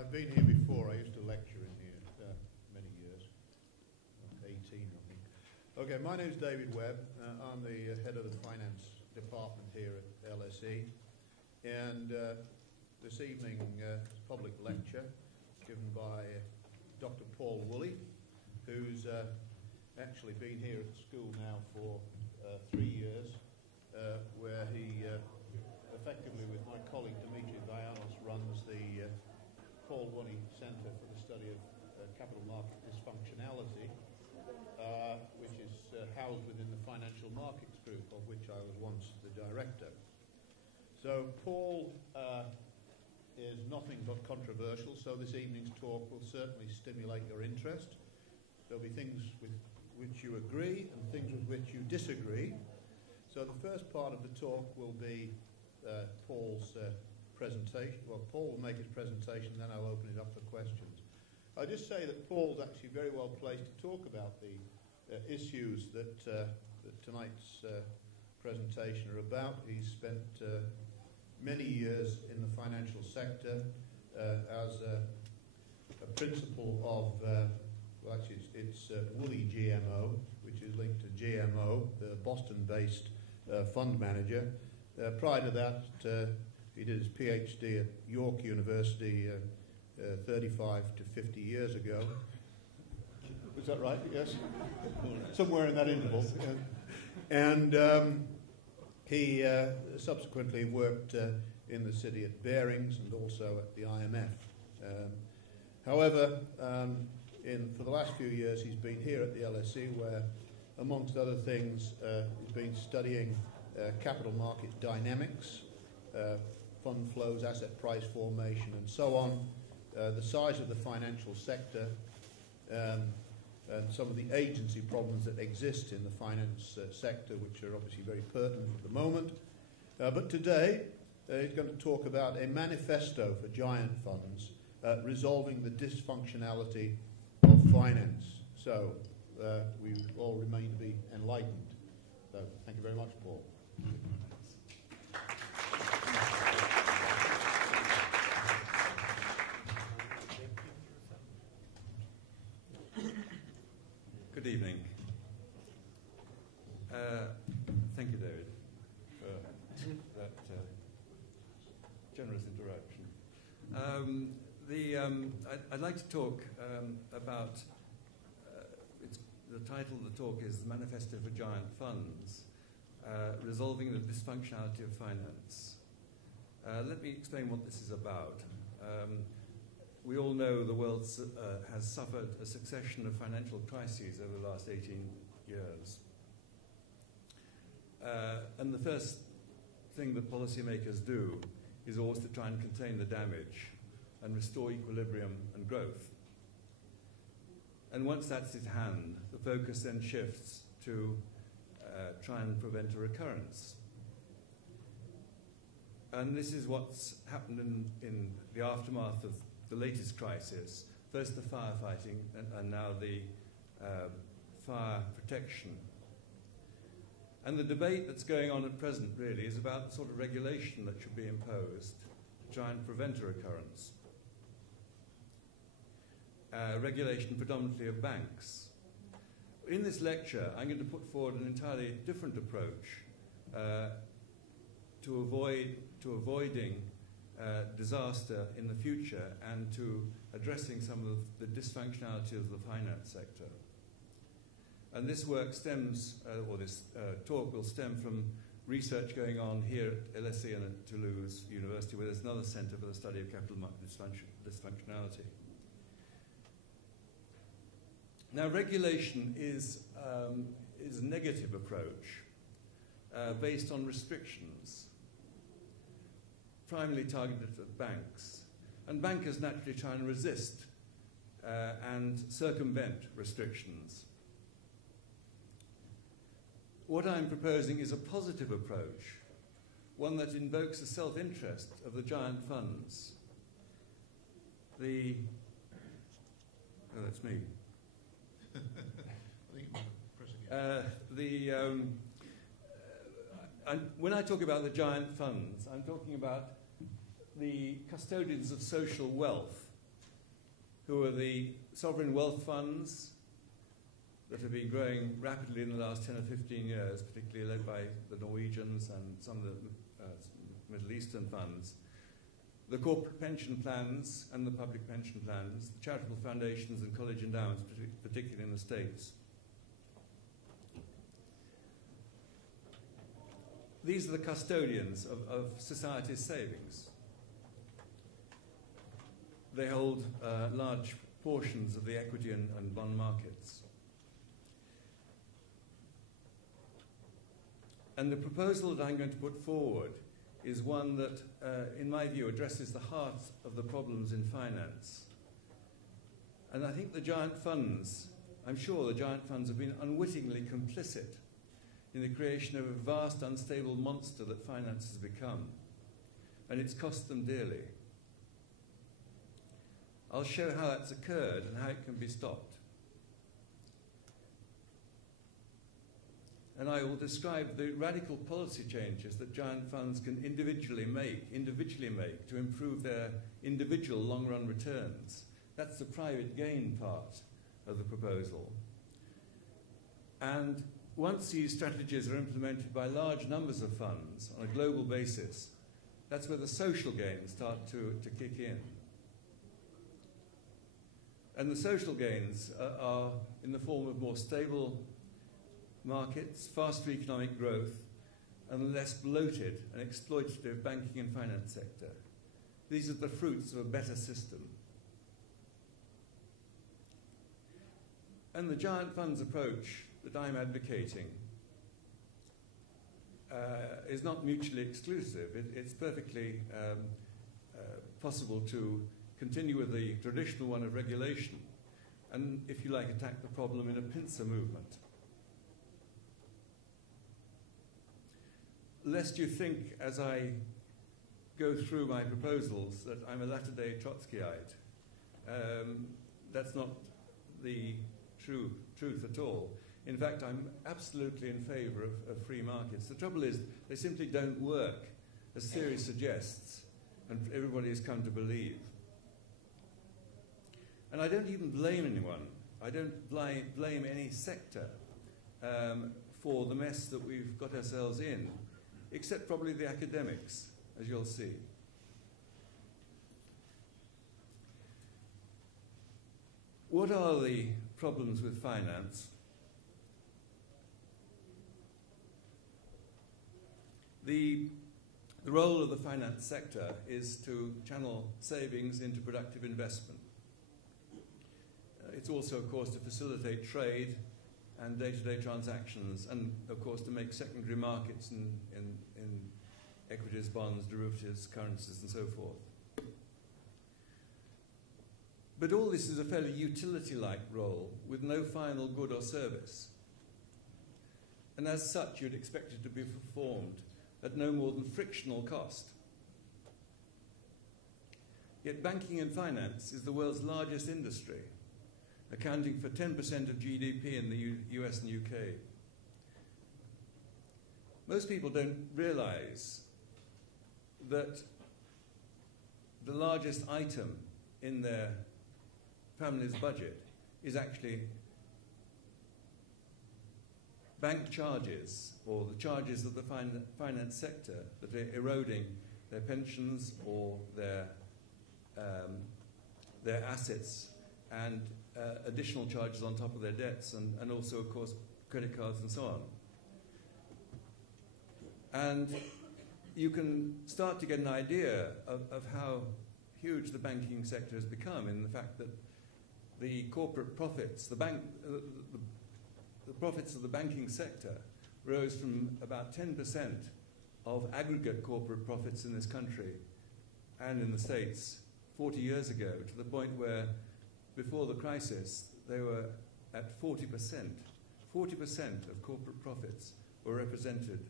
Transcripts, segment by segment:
I've been here before. I used to lecture in here many years, 18 I think. Okay, my name is David Webb. I'm the head of the finance department here at LSE, and this evening is a public lecture given by Dr. Paul Woolley, who's actually been here at the school now for 3 years, where he effectively, with my colleague Dimitri Vayanos, runs the Paul Woolley Centre for the Study of Capital Market Dysfunctionality, which is housed within the Financial Markets Group, of which I was once the director. So Paul is nothing but controversial, so this evening's talk will certainly stimulate your interest. There'll be things with which you agree and things with which you disagree. So the first part of the talk will be Paul's presentation. Well, Paul will make his presentation, then I'll open it up for questions. I'll just say that Paul's actually very well placed to talk about the issues that tonight's presentation are about. He's spent many years in the financial sector as a principal of, well actually it's Woolley GMO, which is linked to GMO, the Boston-based fund manager. Prior to that, he did his PhD at York University 35 to 50 years ago. Was that right? Yes? Somewhere in that interval. And he subsequently worked in the city at Barings and also at the IMF. However, for the last few years he's been here at the LSE where, amongst other things, he's been studying capital market dynamics, fund flows, asset price formation and so on, the size of the financial sector, and some of the agency problems that exist in the finance sector, which are obviously very pertinent at the moment. But today he's going to talk about a manifesto for giant funds, resolving the dysfunctionality of finance. So we all remain to be enlightened. So thank you very much, Paul. Good evening. Thank you, David, for that generous introduction. I'd like to talk about, the title of the talk is Manifesto for Giant Funds, Resolving the Dysfunctionality of Finance. Let me explain what this is about. We all know the world has suffered a succession of financial crises over the last 18 years. And the first thing that policymakers do is always to try and contain the damage and restore equilibrium and growth. And once that's in hand, the focus then shifts to try and prevent a recurrence. And this is what's happened in the aftermath of the latest crisis, first the firefighting and now the fire protection. And the debate that's going on at present really is about the sort of regulation that should be imposed to try and prevent a recurrence. Regulation predominantly of banks. In this lecture, I'm going to put forward an entirely different approach to avoiding disaster in the future and to addressing some of the dysfunctionality of the finance sector. And this work stems, or this talk will stem from research going on here at LSE and at Toulouse University, where there's another centre for the study of capital market dysfunctionality. Now, regulation is a negative approach based on restrictions, primarily targeted at banks. And bankers naturally try and resist and circumvent restrictions. What I'm proposing is a positive approach, one that invokes the self-interest of the giant funds. Oh, that's me. When I talk about the giant funds, I'm talking about the custodians of social wealth who are the sovereign wealth funds that have been growing rapidly in the last 10 or 15 years, particularly led by the Norwegians and some of the Middle Eastern funds, the corporate pension plans and the public pension plans, the charitable foundations and college endowments, particularly in the States. These are the custodians of society's savings. They hold large portions of the equity and bond markets. And the proposal that I'm going to put forward is one that, in my view, addresses the heart of the problems in finance. And I think the giant funds, I'm sure the giant funds have been unwittingly complicit in the creation of a vast, unstable monster that finance has become. And it's cost them dearly. I'll show how that's occurred and how it can be stopped. And I will describe the radical policy changes that giant funds can individually make to improve their individual long-run returns. That's the private gain part of the proposal. And once these strategies are implemented by large numbers of funds on a global basis, that's where the social gains start to kick in. And the social gains are in the form of more stable markets, faster economic growth, and less bloated and exploitative banking and finance sector. These are the fruits of a better system. And the giant funds approach that I'm advocating is not mutually exclusive. It's perfectly possible to continue with the traditional one of regulation and, if you like, attack the problem in a pincer movement. Lest you think, as I go through my proposals, that I'm a latter-day Trotskyite. That's not the truth at all. In fact, I'm absolutely in favour of free markets. The trouble is, they simply don't work, as theory suggests, and everybody has come to believe. And I don't even blame anyone. I don't blame any sector for the mess that we've got ourselves in, except probably the academics, as you'll see. What are the problems with finance? The role of the finance sector is to channel savings into productive investment. It's also, of course, to facilitate trade and day-to-day transactions, and, of course, to make secondary markets in equities, bonds, derivatives, currencies, and so forth. But all this is a fairly utility-like role with no final good or service. And as such, you'd expect it to be performed at no more than frictional cost. Yet banking and finance is the world's largest industry, accounting for 10% of GDP in the US and UK. Most people don't realize that the largest item in their family's budget is actually bank charges, or the charges of the finance sector that are eroding their pensions or their assets, and additional charges on top of their debts, and also, of course, credit cards and so on. And you can start to get an idea of how huge the banking sector has become in the fact that the corporate profits, the profits of the banking sector rose from about 10% of aggregate corporate profits in this country and in the States 40 years ago, to the point where before the crisis they were at 40%. 40% of corporate profits were represented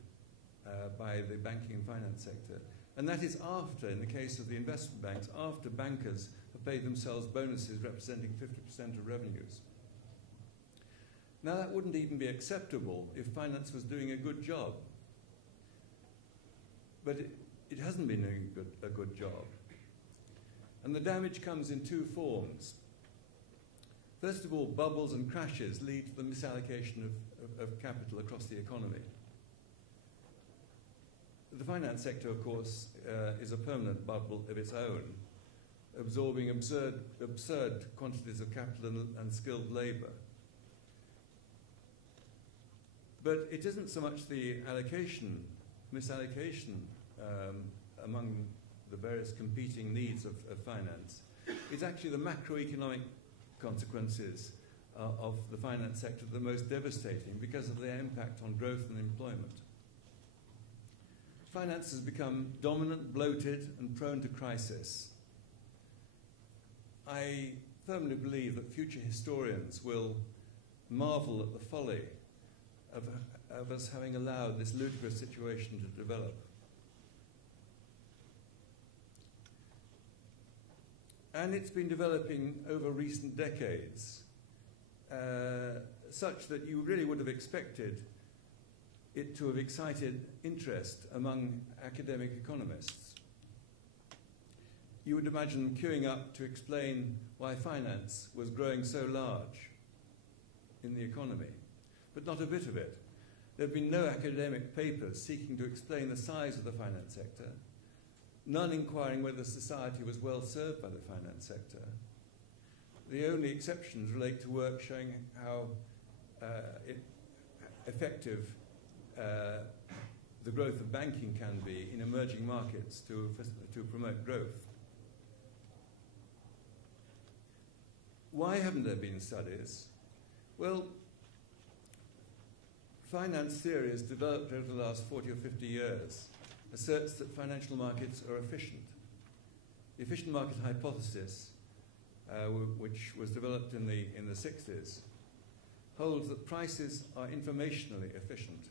by the banking and finance sector. And that is after, in the case of the investment banks, after bankers have paid themselves bonuses representing 50% of revenues. Now, that wouldn't even be acceptable if finance was doing a good job. But it hasn't been doing a good job. And the damage comes in two forms. First of all, bubbles and crashes lead to the misallocation of capital across the economy. The finance sector, of course, is a permanent bubble of its own, absorbing absurd quantities of capital and skilled labour. But it isn't so much the misallocation among the various competing needs of finance. It's actually the macroeconomic consequences of the finance sector the most devastating because of their impact on growth and employment. Finance has become dominant, bloated, and prone to crisis. I firmly believe that future historians will marvel at the folly of us having allowed this ludicrous situation to develop. And it's been developing over recent decades, such that you really would have expected it to have excited interest among academic economists. You would imagine them queuing up to explain why finance was growing so large in the economy, but not a bit of it. There have been no academic papers seeking to explain the size of the finance sector, none inquiring whether society was well served by the finance sector. The only exceptions relate to work showing how effective the growth of banking can be in emerging markets to promote growth. Why haven't there been studies? Well, finance theory has developed over the last 40 or 50 years, asserts that financial markets are efficient. The efficient market hypothesis, which was developed in the 60s, holds that prices are informationally efficient.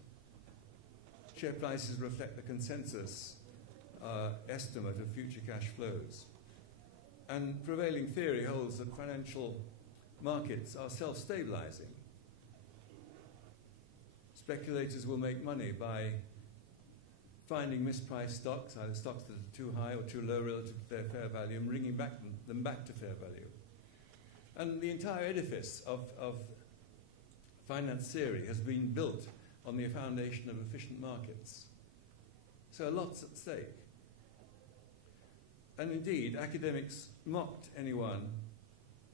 Share prices reflect the consensus estimate of future cash flows. And prevailing theory holds that financial markets are self-stabilizing. Speculators will make money by finding mispriced stocks, either stocks that are too high or too low relative to their fair value, and bringing them back to fair value. And the entire edifice of finance theory has been built on the foundation of efficient markets. So lots at stake. And indeed, academics mocked anyone,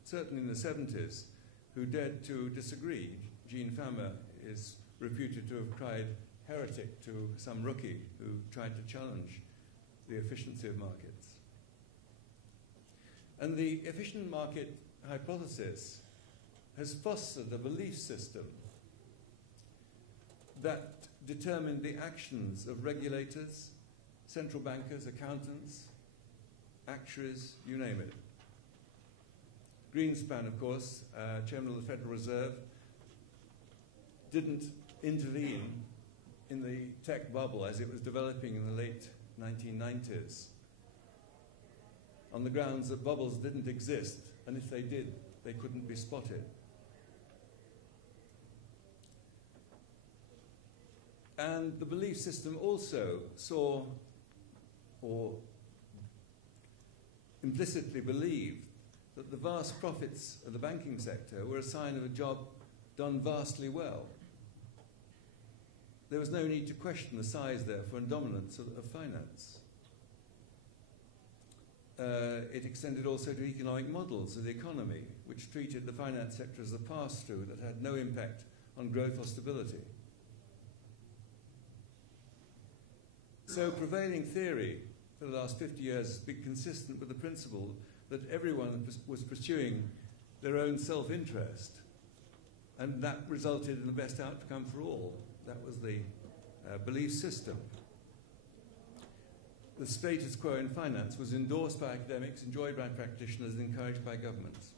certainly in the 70s, who dared to disagree. Jean Fama is reputed to have cried heretic to some rookie who tried to challenge the efficiency of markets. And the efficient market hypothesis has fostered a belief system that determined the actions of regulators, central bankers, accountants, actuaries, you name it. Greenspan, of course, Chairman of the Federal Reserve, didn't intervene in the tech bubble as it was developing in the late 1990s on the grounds that bubbles didn't exist, and if they did, they couldn't be spotted. And the belief system also saw, or implicitly believed, that the vast profits of the banking sector were a sign of a job done vastly well. There was no need to question the size, therefore, and dominance of finance. It extended also to economic models of the economy, which treated the finance sector as a pass-through that had no impact on growth or stability. So prevailing theory for the last 50 years has been consistent with the principle that everyone was pursuing their own self-interest, and that resulted in the best outcome for all. That was the belief system. The status quo in finance was endorsed by academics, enjoyed by practitioners, and encouraged by governments.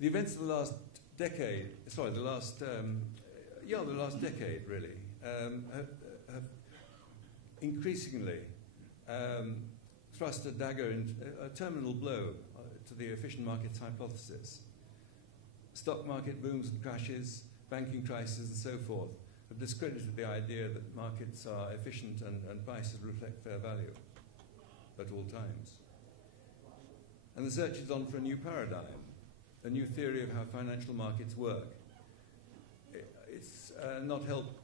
The events of the last decade, the last decade really, have increasingly thrust a dagger, a terminal blow to the efficient markets hypothesis. Stock market booms and crashes, banking crises and so forth have discredited the idea that markets are efficient and prices reflect fair value at all times. And the search is on for a new paradigm, a new theory of how financial markets work. It's not helped,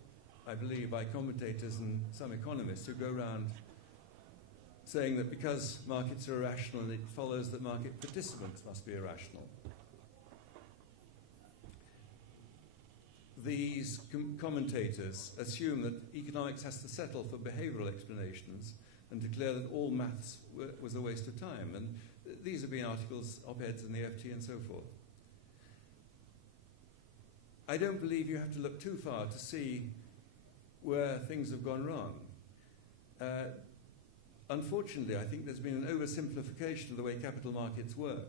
I believe, by commentators and some economists who go around saying that because markets are irrational, it follows that market participants must be irrational. These commentators assume that economics has to settle for behavioral explanations and declare that all maths was a waste of time. And these have been articles, op-eds in the FT and so forth. I don't believe you have to look too far to see where things have gone wrong. Unfortunately, I think there's been an oversimplification of the way capital markets work.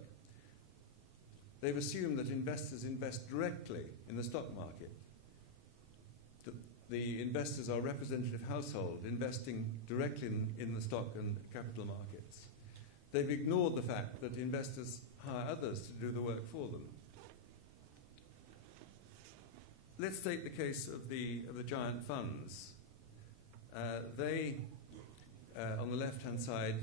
They've assumed that investors invest directly in the stock market, that the investors are representative household investing directly in the stock and capital markets. They've ignored the fact that investors hire others to do the work for them. Let's take the case of the giant funds. On the left-hand side,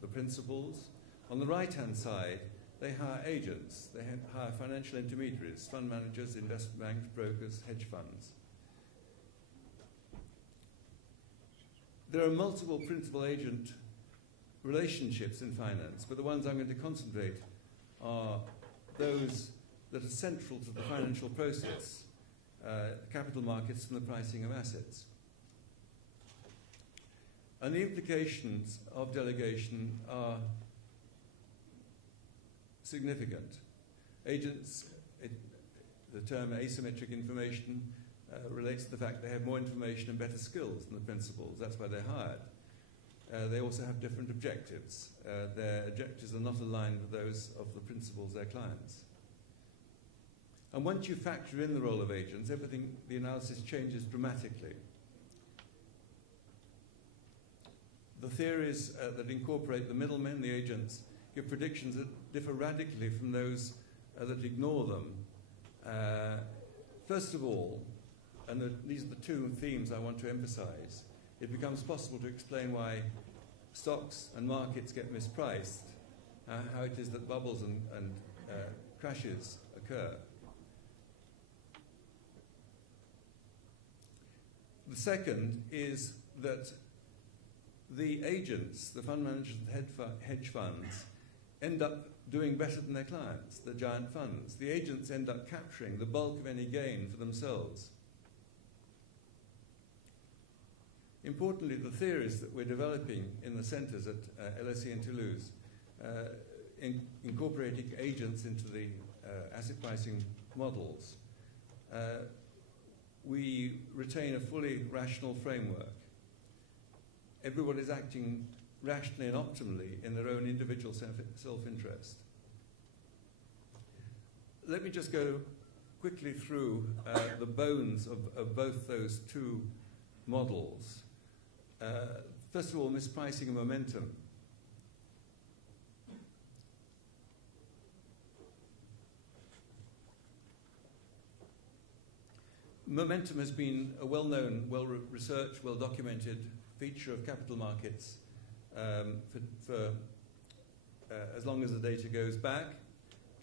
the principals. On the right-hand side, they hire agents. They hire financial intermediaries, fund managers, investment banks, brokers, hedge funds. There are multiple principal-agent relationships in finance, but the ones I'm going to concentrate are those that are central to the financial process, capital markets and the pricing of assets. And the implications of delegation are significant. Agents, the term asymmetric information relates to the fact they have more information and better skills than the principals. That's why they're hired. They also have different objectives. Their objectives are not aligned with those of the principals, their clients. And once you factor in the role of agents, the analysis changes dramatically. The theories that incorporate the middlemen, the agents, give predictions that differ radically from those that ignore them. First of all, and these are the two themes I want to emphasize, it becomes possible to explain why stocks and markets get mispriced, how it is that bubbles and crashes occur. The second is that the agents, the fund managers and hedge funds, end up doing better than their clients, the giant funds. The agents end up capturing the bulk of any gain for themselves. Importantly, the theories that we're developing in the centres at LSE and Toulouse, incorporating agents into the asset pricing models, we retain a fully rational framework. Everybody's acting rationally and optimally in their own individual self-interest. Let me just go quickly through the bones of both those two models. First of all, mispricing and momentum. Momentum has been a well-known, well-researched, well-documented feature of capital markets for as long as the data goes back.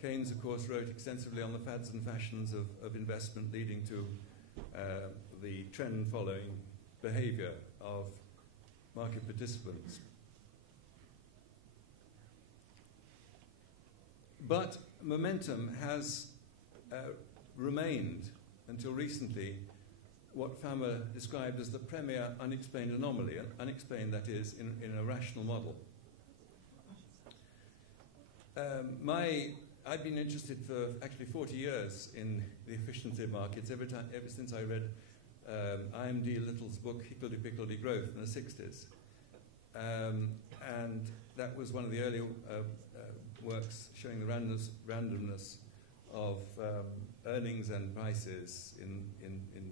Keynes, of course, wrote extensively on the fads and fashions of investment, leading to the trend-following behavior of market participants. But momentum has remained, until recently, what Fama described as the premier unexplained anomaly, unexplained, that is, in a rational model. I've been interested for actually 40 years in the efficiency of markets, ever since I read I.M.D. Little's book, Higgledy-Piggledy Growth, in the 60s. And that was one of the early works showing the randomness of earnings and prices in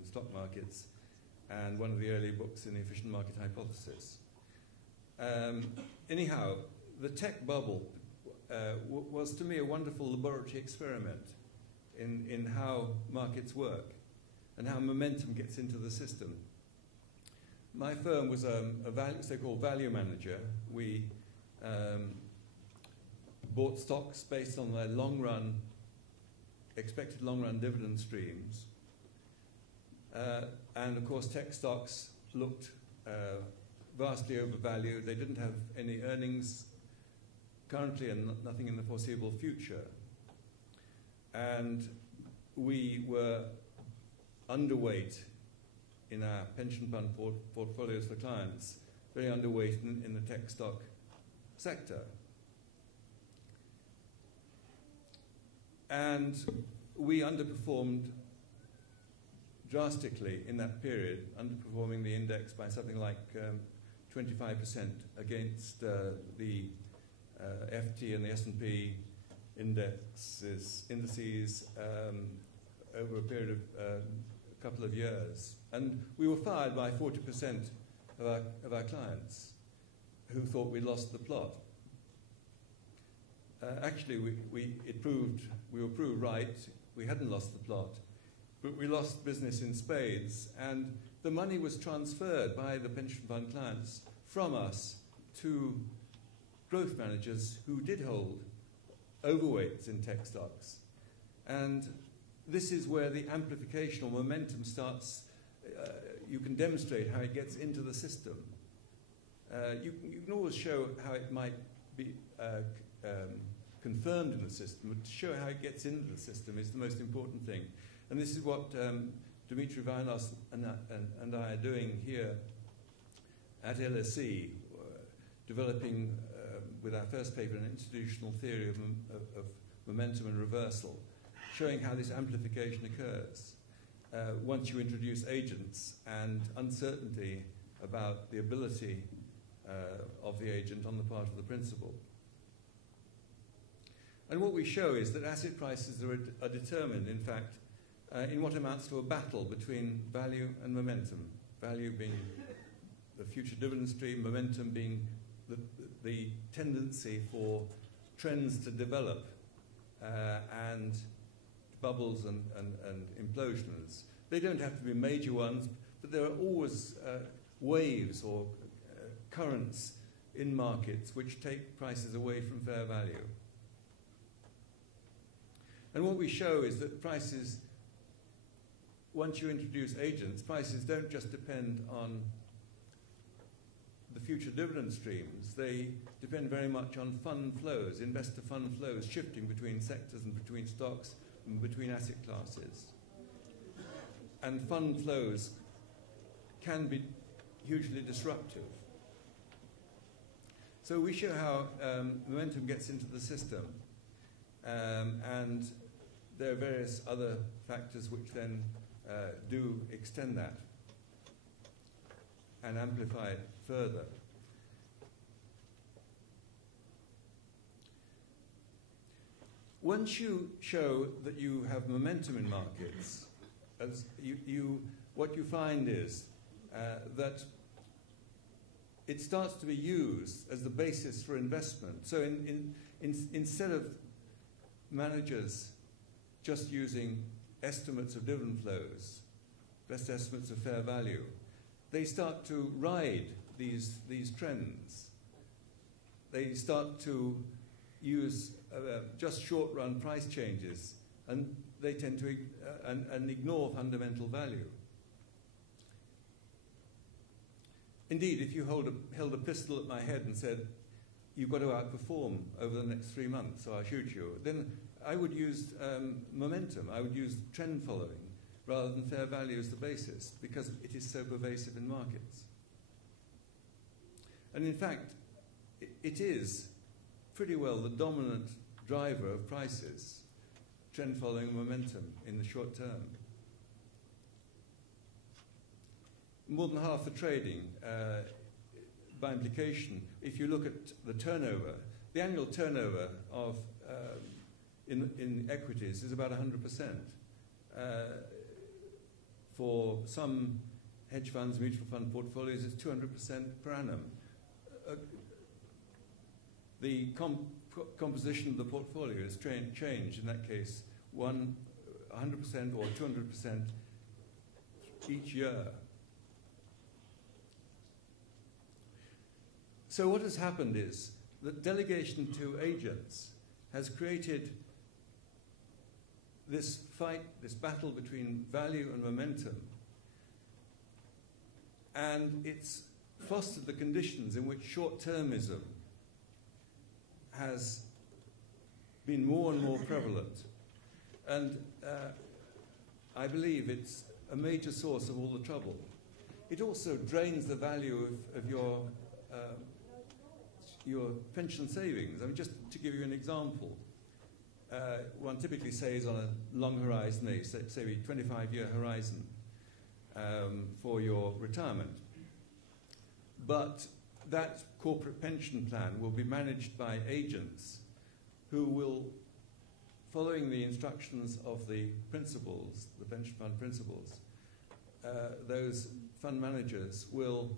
stock markets, and one of the early books in the efficient market hypothesis. Anyhow, the tech bubble was to me a wonderful laboratory experiment in how markets work and how momentum gets into the system. My firm was a so-called value manager. We bought stocks based on their expected long-run dividend streams. And of course, tech stocks looked vastly overvalued. They didn't have any earnings currently and nothing in the foreseeable future. And we were underweight in our pension fund portfolios for clients, very underweight in the tech stock sector. And we underperformed drastically in that period, underperforming the index by something like 25% against the FT and the S&P indices over a period of a couple of years. And we were fired by 40% of our clients who thought we'd lost the plot. Actually, we were proved right. We hadn't lost the plot, but we lost business in spades, and the money was transferred by the pension fund clients from us to growth managers who did hold overweights in tech stocks. And this is where the amplification or momentum starts. You can demonstrate how it gets into the system. You can always show how it might be confirmed in the system, but to show how it gets into the system is the most important thing. And this is what Dimitri Vainos and I are doing here at LSE, developing with our first paper an institutional theory of momentum and reversal, showing how this amplification occurs once you introduce agents and uncertainty about the ability of the agent on the part of the principal. And what we show is that asset prices are determined, in fact, in what amounts to a battle between value and momentum. Value being the future dividend stream, momentum being the tendency for trends to develop and bubbles and implosions. They don't have to be major ones, but there are always waves or currents in markets which take prices away from fair value. And what we show is that prices, once you introduce agents, prices don't just depend on the future dividend streams. They depend very much on fund flows, investor fund flows, shifting between sectors and between stocks and between asset classes. And fund flows can be hugely disruptive. So we show how momentum gets into the system, and there are various other factors which then do extend that and amplify it further. Once you show that you have momentum in markets, as what you find is that it starts to be used as the basis for investment. So instead of managers just using estimates of dividend flows, best estimates of fair value, they start to ride these trends. They start to use just short-run price changes, and they tend to and ignore fundamental value. Indeed, if you held a pistol at my head and said, you've got to outperform over the next 3 months, or I'll shoot you, then I would use momentum. I would use trend following rather than fair value as the basis, because it is so pervasive in markets. And in fact, it is pretty well the dominant driver of prices, trend following momentum in the short term. More than half the trading, by implication, if you look at the turnover, the annual turnover of in equities is about 100%. For some hedge funds, mutual fund portfolios, it's 200% per annum. The composition of the portfolio is changed, in that case, 100% or 200% each year. So what has happened is that delegation to agents has created this fight, this battle between value and momentum, and it's fostered the conditions in which short-termism has been more and more prevalent. And I believe it's a major source of all the trouble. It also drains the value of your pension savings. I mean, just to give you an example, one typically says on a long horizon, say a 25-year horizon for your retirement. But that corporate pension plan will be managed by agents who will, following the instructions of the principals, the pension fund principals, those fund managers will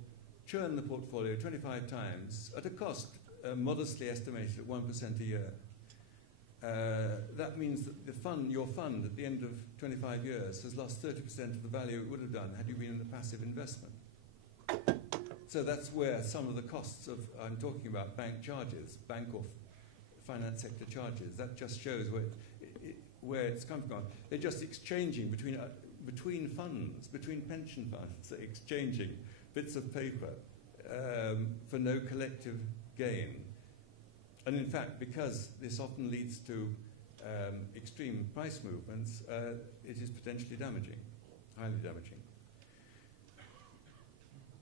churn the portfolio 25 times at a cost modestly estimated at 1% a year. That means that your fund at the end of 25 years has lost 30% of the value it would have done had you been in a passive investment. So that's where some of the costs of, I'm talking about bank charges, bank or finance sector charges, that just shows where it's come from. They're just exchanging between funds, between pension funds, they're exchanging bits of paper for no collective gain. And in fact, because this often leads to extreme price movements, it is potentially damaging, highly damaging.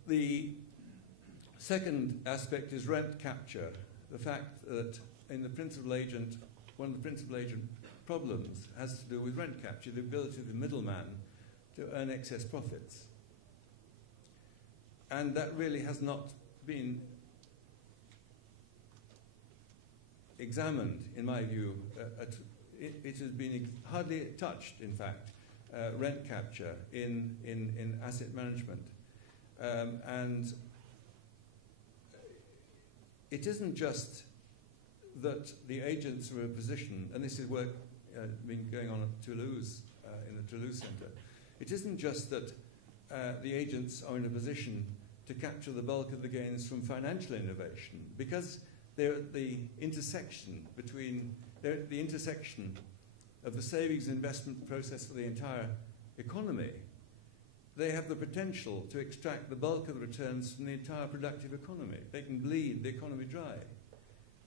The second aspect is rent capture. The fact that in the principal agent, one of the principal agent problems has to do with rent capture, the ability of the middleman to earn excess profits. And that really has not been examined, in my view. It has been hardly touched, in fact, rent capture in asset management. And it isn't just that the agents are in a position, and this is work been going on at Toulouse, in the Toulouse Centre, it isn't just that the agents are in a position to capture the bulk of the gains from financial innovation, because they're at the intersection of the savings and investment process for the entire economy. They have the potential to extract the bulk of the returns from the entire productive economy. They can bleed the economy dry.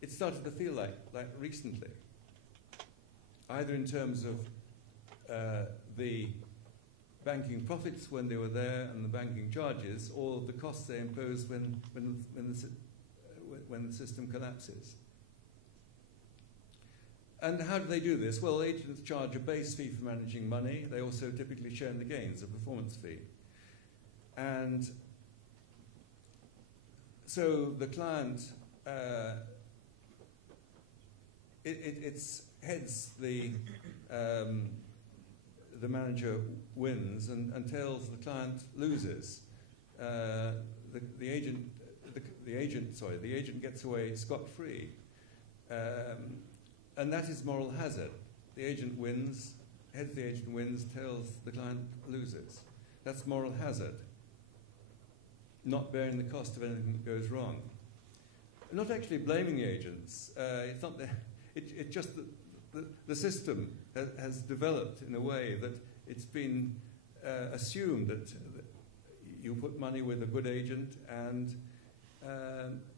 It started to feel like recently, either in terms of the banking profits when they were there and the banking charges, or the costs they impose when the system collapses. And how do they do this? Well, agents charge a base fee for managing money. They also typically share in the gains, a performance fee. And so the client, it's heads the manager wins and tails the client loses. The agent gets away scot-free. And that is moral hazard. The agent wins, heads the agent wins, tails the client loses. That's moral hazard. Not bearing the cost of anything that goes wrong. I'm not actually blaming the agents. It's not it's just that the system has developed in a way that it's been assumed that you put money with a good agent, and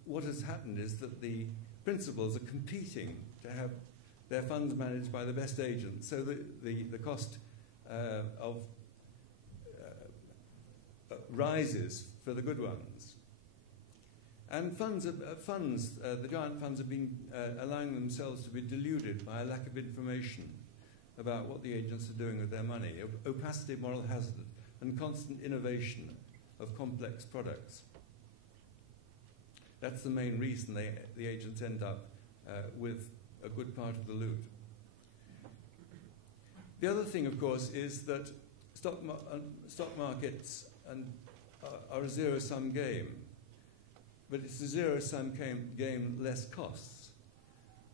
what has happened is that the principals are competing to have their funds managed by the best agents, so the cost of rises for the good ones. And the giant funds have been allowing themselves to be deluded by a lack of information about what the agents are doing with their money, opacity, moral hazard, and constant innovation of complex products. That's the main reason the agents end up with a good part of the loot. The other thing, of course, is that stock markets are a zero-sum game, but it's a zero-sum game less costs.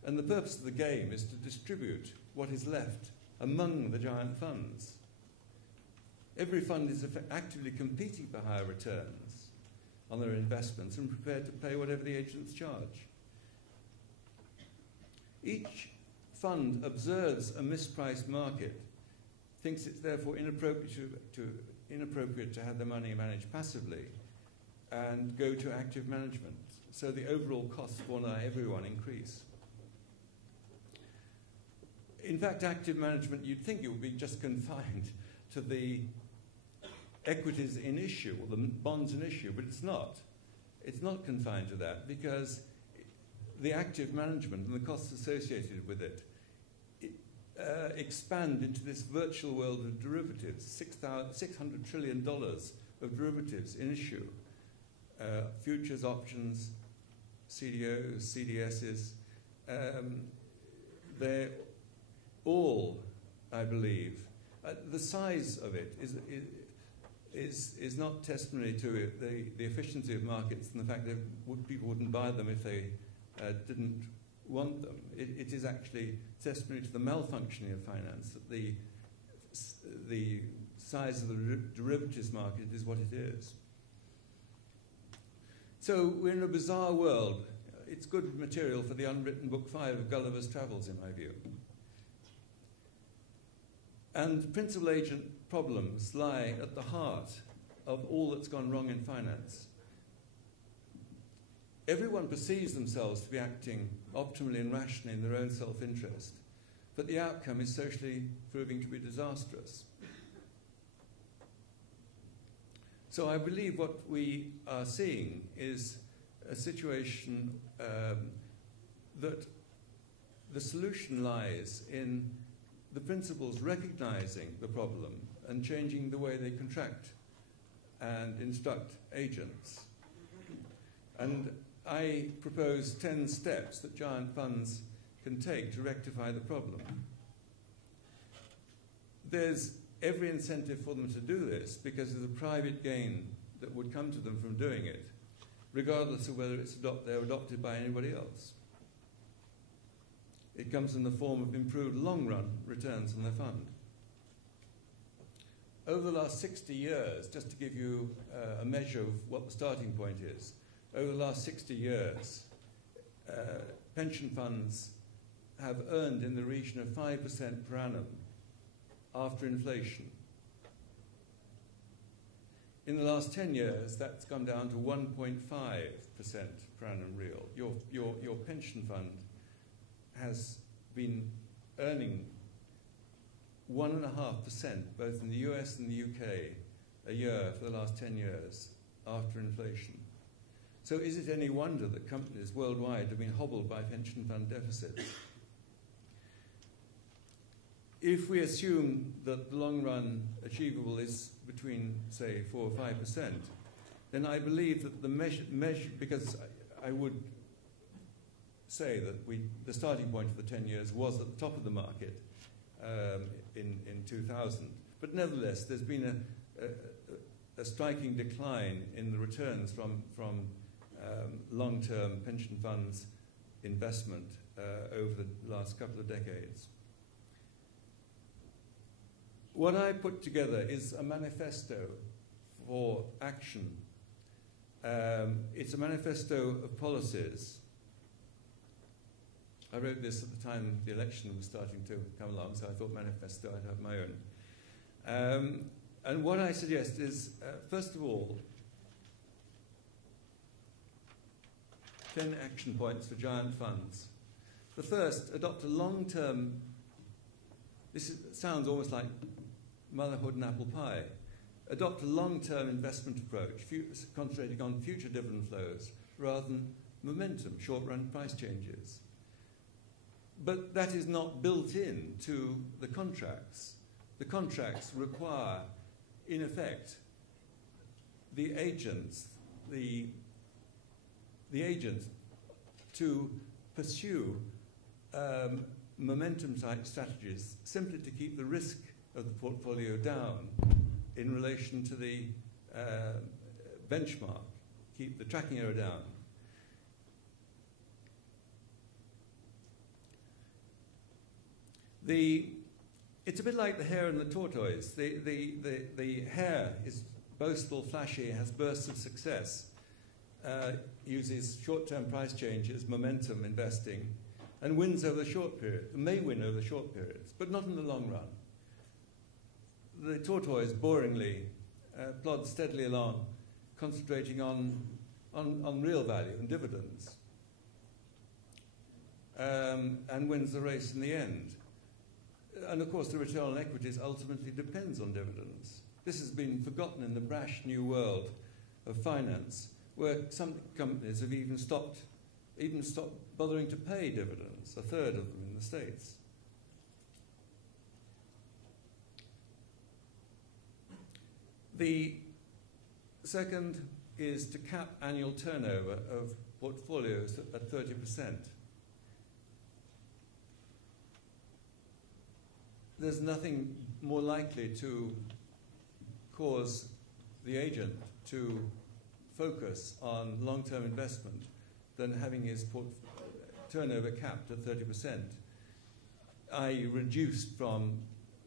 And the purpose of the game is to distribute what is left among the giant funds. Every fund is actively competing for higher returns on their investments and prepared to pay whatever the agents charge. Each fund observes a mispriced market, thinks it's therefore inappropriate to have the money managed passively, and go to active management. So the overall costs for everyone increase. In fact, active management, you'd think it would be just confined to the equities in issue, or the bonds in issue, but it's not. It's not confined to that, because the active management and the costs associated with it expand into this virtual world of derivatives, $600 trillion of derivatives in issue. Futures, options, CDOs, CDSs, they're all, I believe, the size of it is not testimony to the efficiency of markets and the fact that people wouldn't buy them if they didn't want them. It is actually testimony to the malfunctioning of finance, that the size of the derivatives market is what it is. So we're in a bizarre world. It's good material for the unwritten book 5 of Gulliver's Travels, in my view. And principal agent problems lie at the heart of all that's gone wrong in finance. Everyone perceives themselves to be acting optimally and rationally in their own self-interest, but the outcome is socially proving to be disastrous. So I believe what we are seeing is a situation that the solution lies in the principals recognizing the problem and changing the way they contract and instruct agents. And I propose 10 steps that giant funds can take to rectify the problem. There's every incentive for them to do this because of the private gain that would come to them from doing it, regardless of whether they're adopted by anybody else. It comes in the form of improved long-run returns on their fund. Over the last 60 years, just to give you a measure of what the starting point is, over the last 60 years, pension funds have earned in the region of 5% per annum after inflation. In the last 10 years, that's gone down to 1.5% per annum real. Your pension fund has been earning 1.5%, both in the US and the UK, a year for the last 10 years after inflation. So is it any wonder that companies worldwide have been hobbled by pension fund deficits? If we assume that the long run achievable is between, say, 4 or 5%, then I believe that the measure, because I would say that the starting point of the 10 years was at the top of the market in 2000. But nevertheless, there's been a striking decline in the returns from long-term pension funds investment over the last couple of decades. What I put together is a manifesto for action. It's a manifesto of policies. I wrote this at the time the election was starting to come along, so I thought manifesto, I'd have my own. And what I suggest is, first of all, 10 action points for giant funds. The first, adopt a long-term, sounds almost like motherhood and apple pie. Adopt a long-term investment approach, concentrating on future dividend flows rather than momentum, short-run price changes. But that is not built in to the contracts. The contracts require, in effect, the agents to pursue momentum-type strategies simply to keep the risk of the portfolio down in relation to the benchmark, keep the tracking error down. It's a bit like the hare and the tortoise. The hare is boastful, flashy, has bursts of success, uses short-term price changes, momentum investing, and wins over the short period, may win over the short periods, but not in the long run. The tortoise boringly plods steadily along, concentrating on real value and dividends, and wins the race in the end. And of course, the return on equities ultimately depends on dividends. This has been forgotten in the brash new world of finance, where some companies have even stopped bothering to pay dividends, a third of them in the States. The second is to cap annual turnover of portfolios at 30%. There's nothing more likely to cause the agent to focus on long-term investment than having his turnover capped at 30%, i.e. reduced from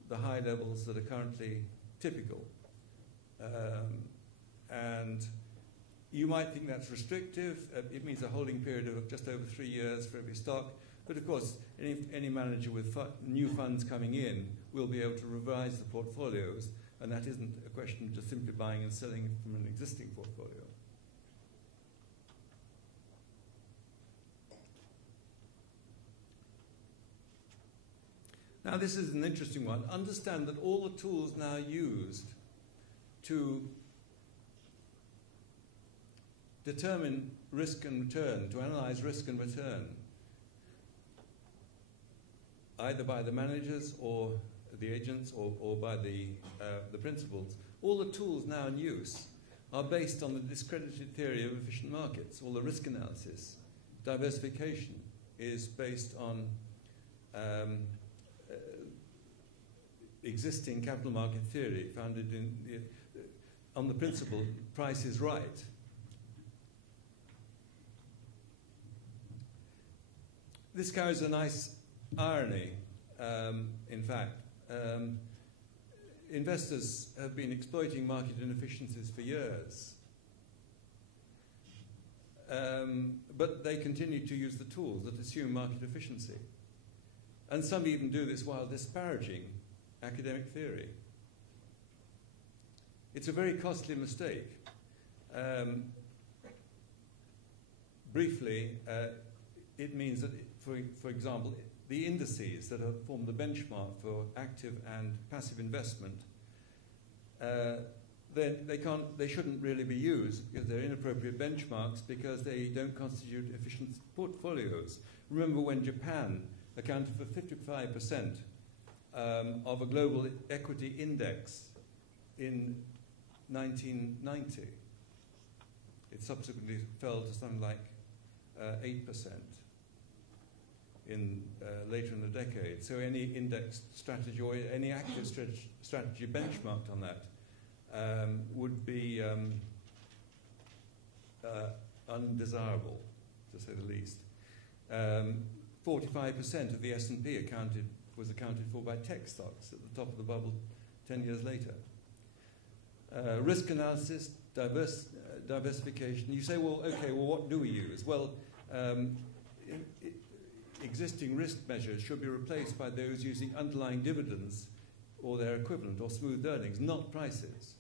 the high levels that are currently typical. And you might think that's restrictive. It means a holding period of just over 3 years for every stock. But of course, any manager with new funds coming in will be able to revise the portfolios, and that isn't a question of just simply buying and selling from an existing portfolio. Now, this is an interesting one. Understand that all the tools now used to determine risk and return, to analyze risk and return, either by the managers or the agents or by the principals, all the tools now in use are based on the discredited theory of efficient markets. All the risk analysis, diversification is based on existing capital market theory founded on the principle price is right. This carries a nice irony, in fact. Investors have been exploiting market inefficiencies for years, but they continue to use the tools that assume market efficiency. And some even do this while disparaging academic theory. It's a very costly mistake. Briefly, it means that, for example, the indices that form the benchmark for active and passive investment, they shouldn't really be used because they're inappropriate benchmarks because they don't constitute efficient portfolios. Remember when Japan accounted for 55% of a global equity index in 1990. It subsequently fell to something like 8% later in the decade. So any index strategy or any active strategy benchmarked on that would be undesirable, to say the least. 45% of the S&P was accounted for by tech stocks at the top of the bubble 10 years later. Risk analysis, diversification. You say, well, okay, well, what do we use? Well, existing risk measures should be replaced by those using underlying dividends or their equivalent or smooth earnings, not prices.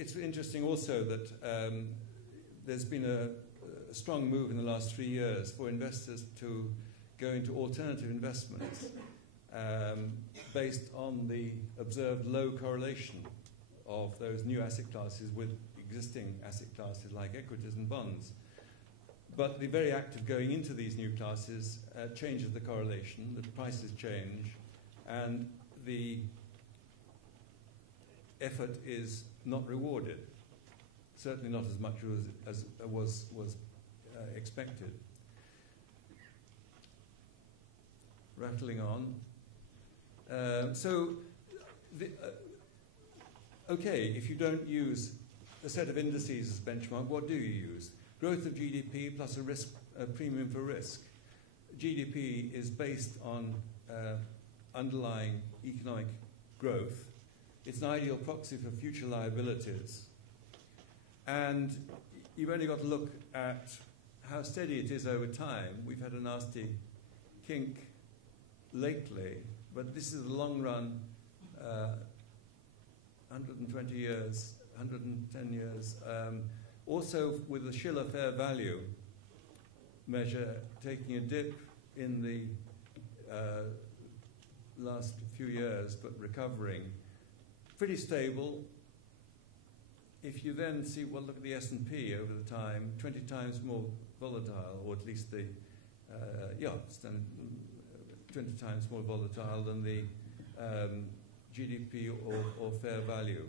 It's interesting also that there's been a strong move in the last 3 years for investors to go into alternative investments based on the observed low correlation of those new asset classes with existing asset classes like equities and bonds. But the very act of going into these new classes changes the correlation, the prices change, and the effort is not rewarded, certainly not as much as was expected. Rattling on. Okay, if you don't use a set of indices as benchmark, what do you use? Growth of GDP plus a premium for risk. GDP is based on underlying economic growth. It's an ideal proxy for future liabilities. And you've only got to look at how steady it is over time. We've had a nasty kink lately, but this is a long run, 120 years, 110 years. Also with the Schiller fair value measure taking a dip in the last few years, but recovering. Pretty stable. If you then see, well, look at the S&P over the time, 20 times more volatile, or at least the, standard, 20 times more volatile than the GDP or fair value.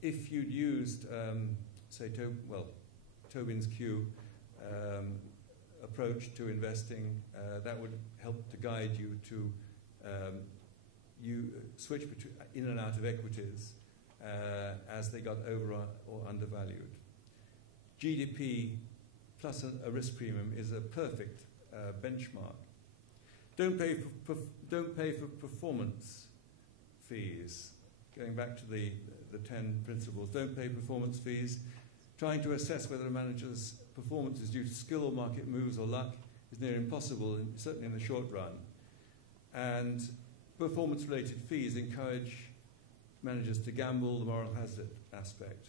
If you'd used, say, Tobin's Q approach to investing, that would help to guide you to switch in and out of equities as they got over or undervalued. GDP plus a risk premium is a perfect benchmark. Don't pay for performance fees. Going back to the 10 principles, don't pay performance fees. Trying to assess whether a manager's performance is due to skill or market moves or luck is near impossible, certainly in the short run. And performance-related fees encourage managers to gamble, the moral hazard aspect.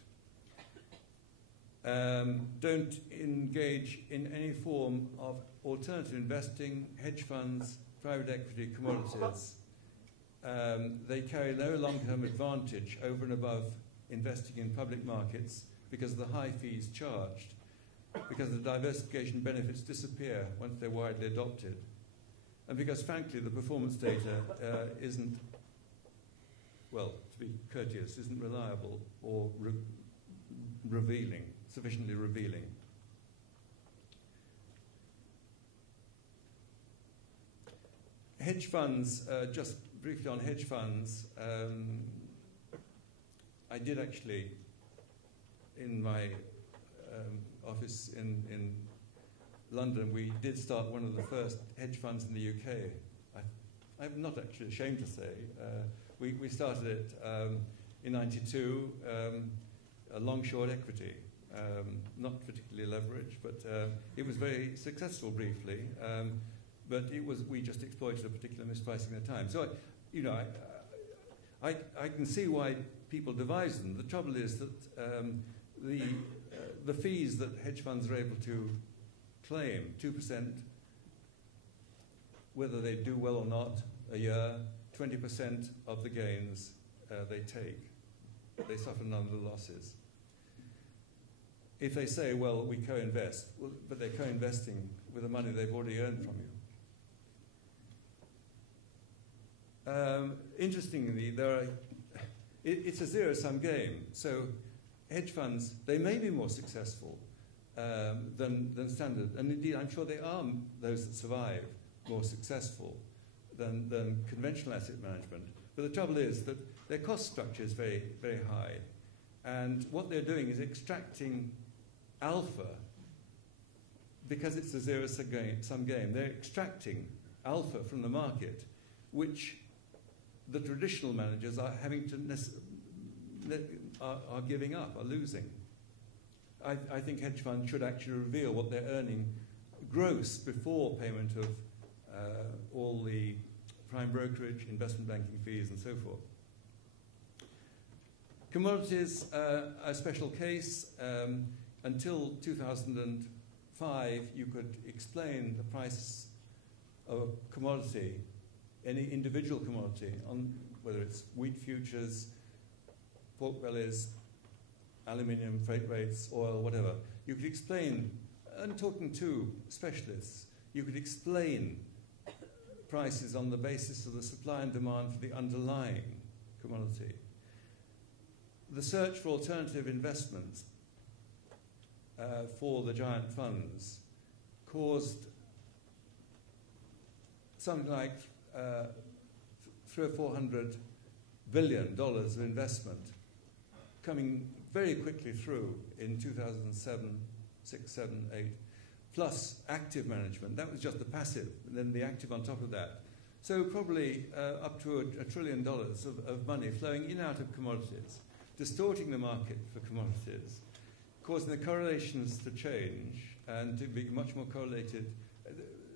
Don't engage in any form of alternative investing, hedge funds, private equity, commodities. They carry no long-term advantage over and above investing in public markets because of the high fees charged, because the diversification benefits disappear once they're widely adopted, and because, frankly, the performance data isn't, well, to be courteous, isn't reliable or revealing, sufficiently revealing. Hedge funds, just briefly on hedge funds, I did actually, in my office in London, we did start one of the first hedge funds in the UK. I'm not actually ashamed to say. We started it in '92, a long-short equity, not particularly leveraged, but it was very successful briefly. But we just exploited a particular mispricing at the time. So, I can see why people devise them. The trouble is that the fees that hedge funds are able to claim, 2%, whether they do well or not, a year, 20% of the gains they take. They suffer none of the losses. If they say, well, we co-invest, well, but they're co-investing with the money they've already earned from you. Interestingly, it's a zero-sum game. So hedge funds, they may be more successful than standard. And indeed, I'm sure they are, those that survive, more successful than conventional asset management. But the trouble is that their cost structure is very, very high. And what they're doing is extracting alpha, because it's a zero-sum game. They're extracting alpha from the market, which the traditional managers are having to are giving up, are losing. I think hedge funds should actually reveal what they're earning gross before payment of all the prime brokerage, investment banking fees, and so forth. Commodities, a special case. Until 2005, you could explain the price of a commodity, any individual commodity, on whether it's wheat futures, pork bellies, aluminium, freight rates, oil, whatever. You could explain, and talking to specialists, you could explain prices on the basis of the supply and demand for the underlying commodity. The search for alternative investments for the giant funds caused something like $300 or $400 billion of investment coming very quickly through in 2007, 6, 7, 8, plus active management. That was just the passive, and then the active on top of that. So probably up to $1 trillion of money flowing in and out of commodities, distorting the market for commodities, causing the correlations to change and to be much more correlated.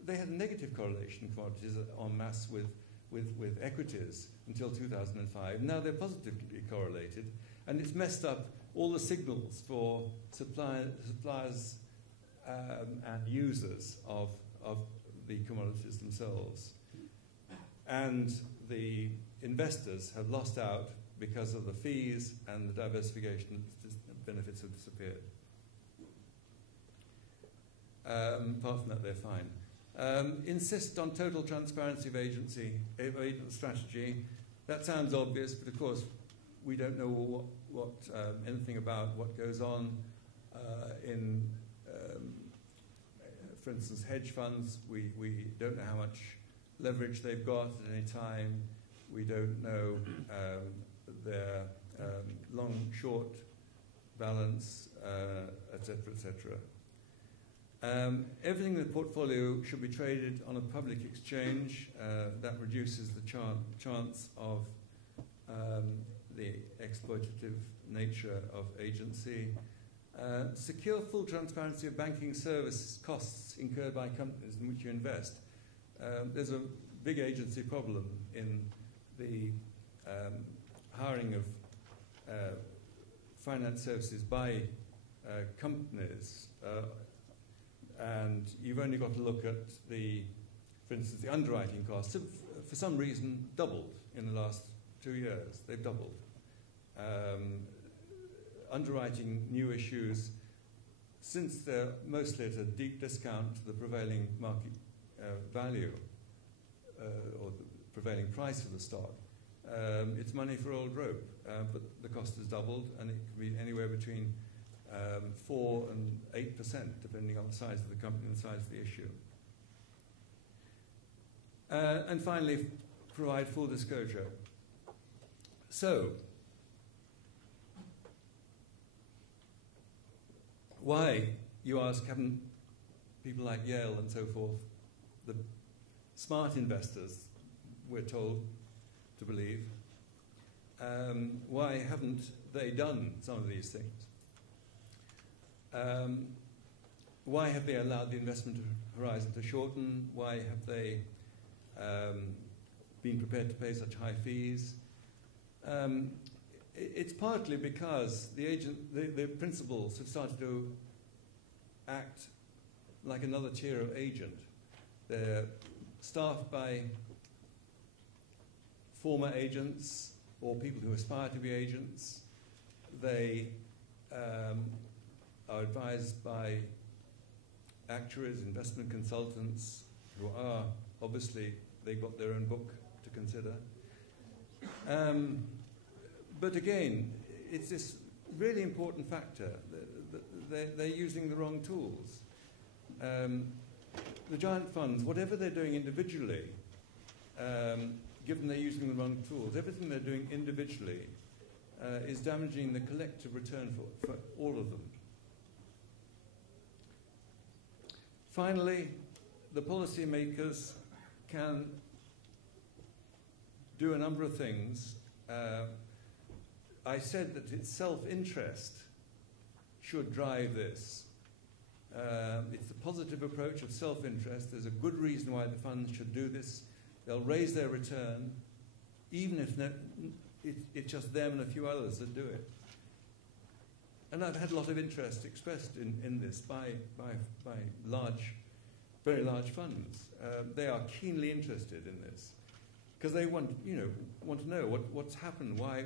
They had a negative correlation in commodities en masse with equities until 2005. Now they're positively correlated, and it's messed up all the signals for suppliers and users of the commodities themselves. And the investors have lost out because of the fees and the diversification benefits have disappeared. Apart from that, they're fine. Insist on total transparency of agent strategy. That sounds obvious, but of course we don't know anything about what goes on in, for instance, hedge funds. We don't know how much leverage they've got at any time. We don't know their long-short balance, etc., etc. Everything in the portfolio should be traded on a public exchange. That reduces the chance of the exploitative nature of agency. Secure full transparency of banking service costs incurred by companies in which you invest. There's a big agency problem in the hiring of finance services by companies. And you've only got to look at for instance, the underwriting costs have, for some reason, doubled in the last 2 years. They've doubled. Underwriting new issues, since they're mostly at a deep discount to the prevailing market value or the prevailing price of the stock, it's money for old rope. But the cost has doubled, and it can be anywhere between 4 and 8%, depending on the size of the company and the size of the issue. And finally, provide full disclosure. So, why, you ask, haven't people like Yale and so forth, the smart investors, we're told to believe, why haven't they done some of these things? Why have they allowed the investment horizon to shorten? Why have they been prepared to pay such high fees? It's partly because the principals have started to act like another tier of agent. They're staffed by former agents or people who aspire to be agents. They are advised by actuaries, investment consultants, who are, obviously, they've got their own book to consider. But again, it's this really important factor. They're using the wrong tools. The giant funds, whatever they're doing individually, given they're using the wrong tools, everything they're doing individually is damaging the collective return for all of them. Finally, the policymakers can do a number of things. I said that its self-interest should drive this. It's a positive approach of self-interest. There's a good reason why the funds should do this. They'll raise their return, even if it's just them and a few others that do it. And I've had a lot of interest expressed in this by very large funds. They are keenly interested in this because they want to know what's happened. Why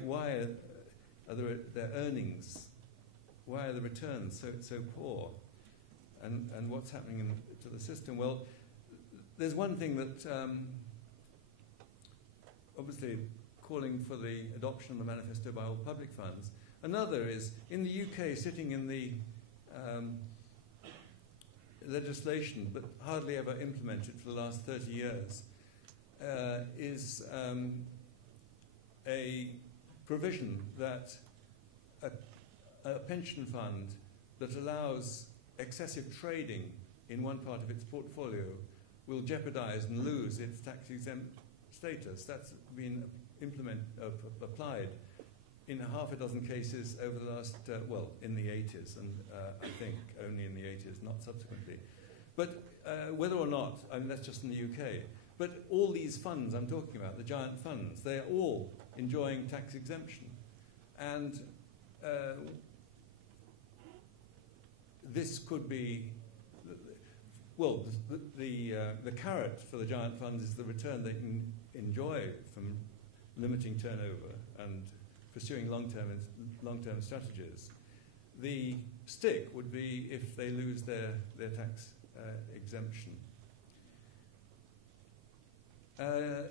are their earnings? Why are the returns so poor? And what's happening to the system? Well, there's one thing that obviously calling for the adoption of the Manifesto by all public funds. Another is, in the UK, sitting in the legislation, but hardly ever implemented for the last 30 years, is a provision that a pension fund that allows excessive trading in one part of its portfolio will jeopardize and lose its tax-exempt status. That's been applied in half a dozen cases over the last, in the 80s, and I think only in the 80s, not subsequently. But whether or not, I mean, that's just in the UK, but all these funds I'm talking about, the giant funds, they are all enjoying tax exemption. And this could be, well, the carrot for the giant funds is the return they can enjoy from limiting turnover and pursuing long-term strategies. The stick would be if they lose their tax exemption.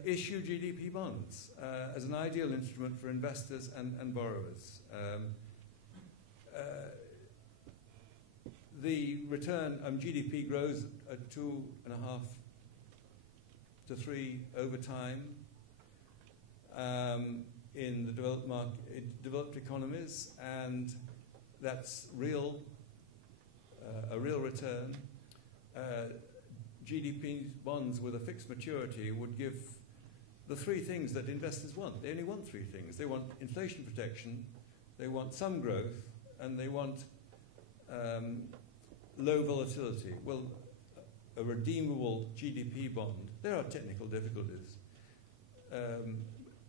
Issue GDP bonds as an ideal instrument for investors and borrowers. The return, GDP grows at 2.5 to 3 over time in the developed economies, and that's a real return. GDP bonds with a fixed maturity would give the three things that investors want. They only want three things. They want inflation protection, they want some growth, and they want low volatility. Well, a redeemable GDP bond, there are technical difficulties,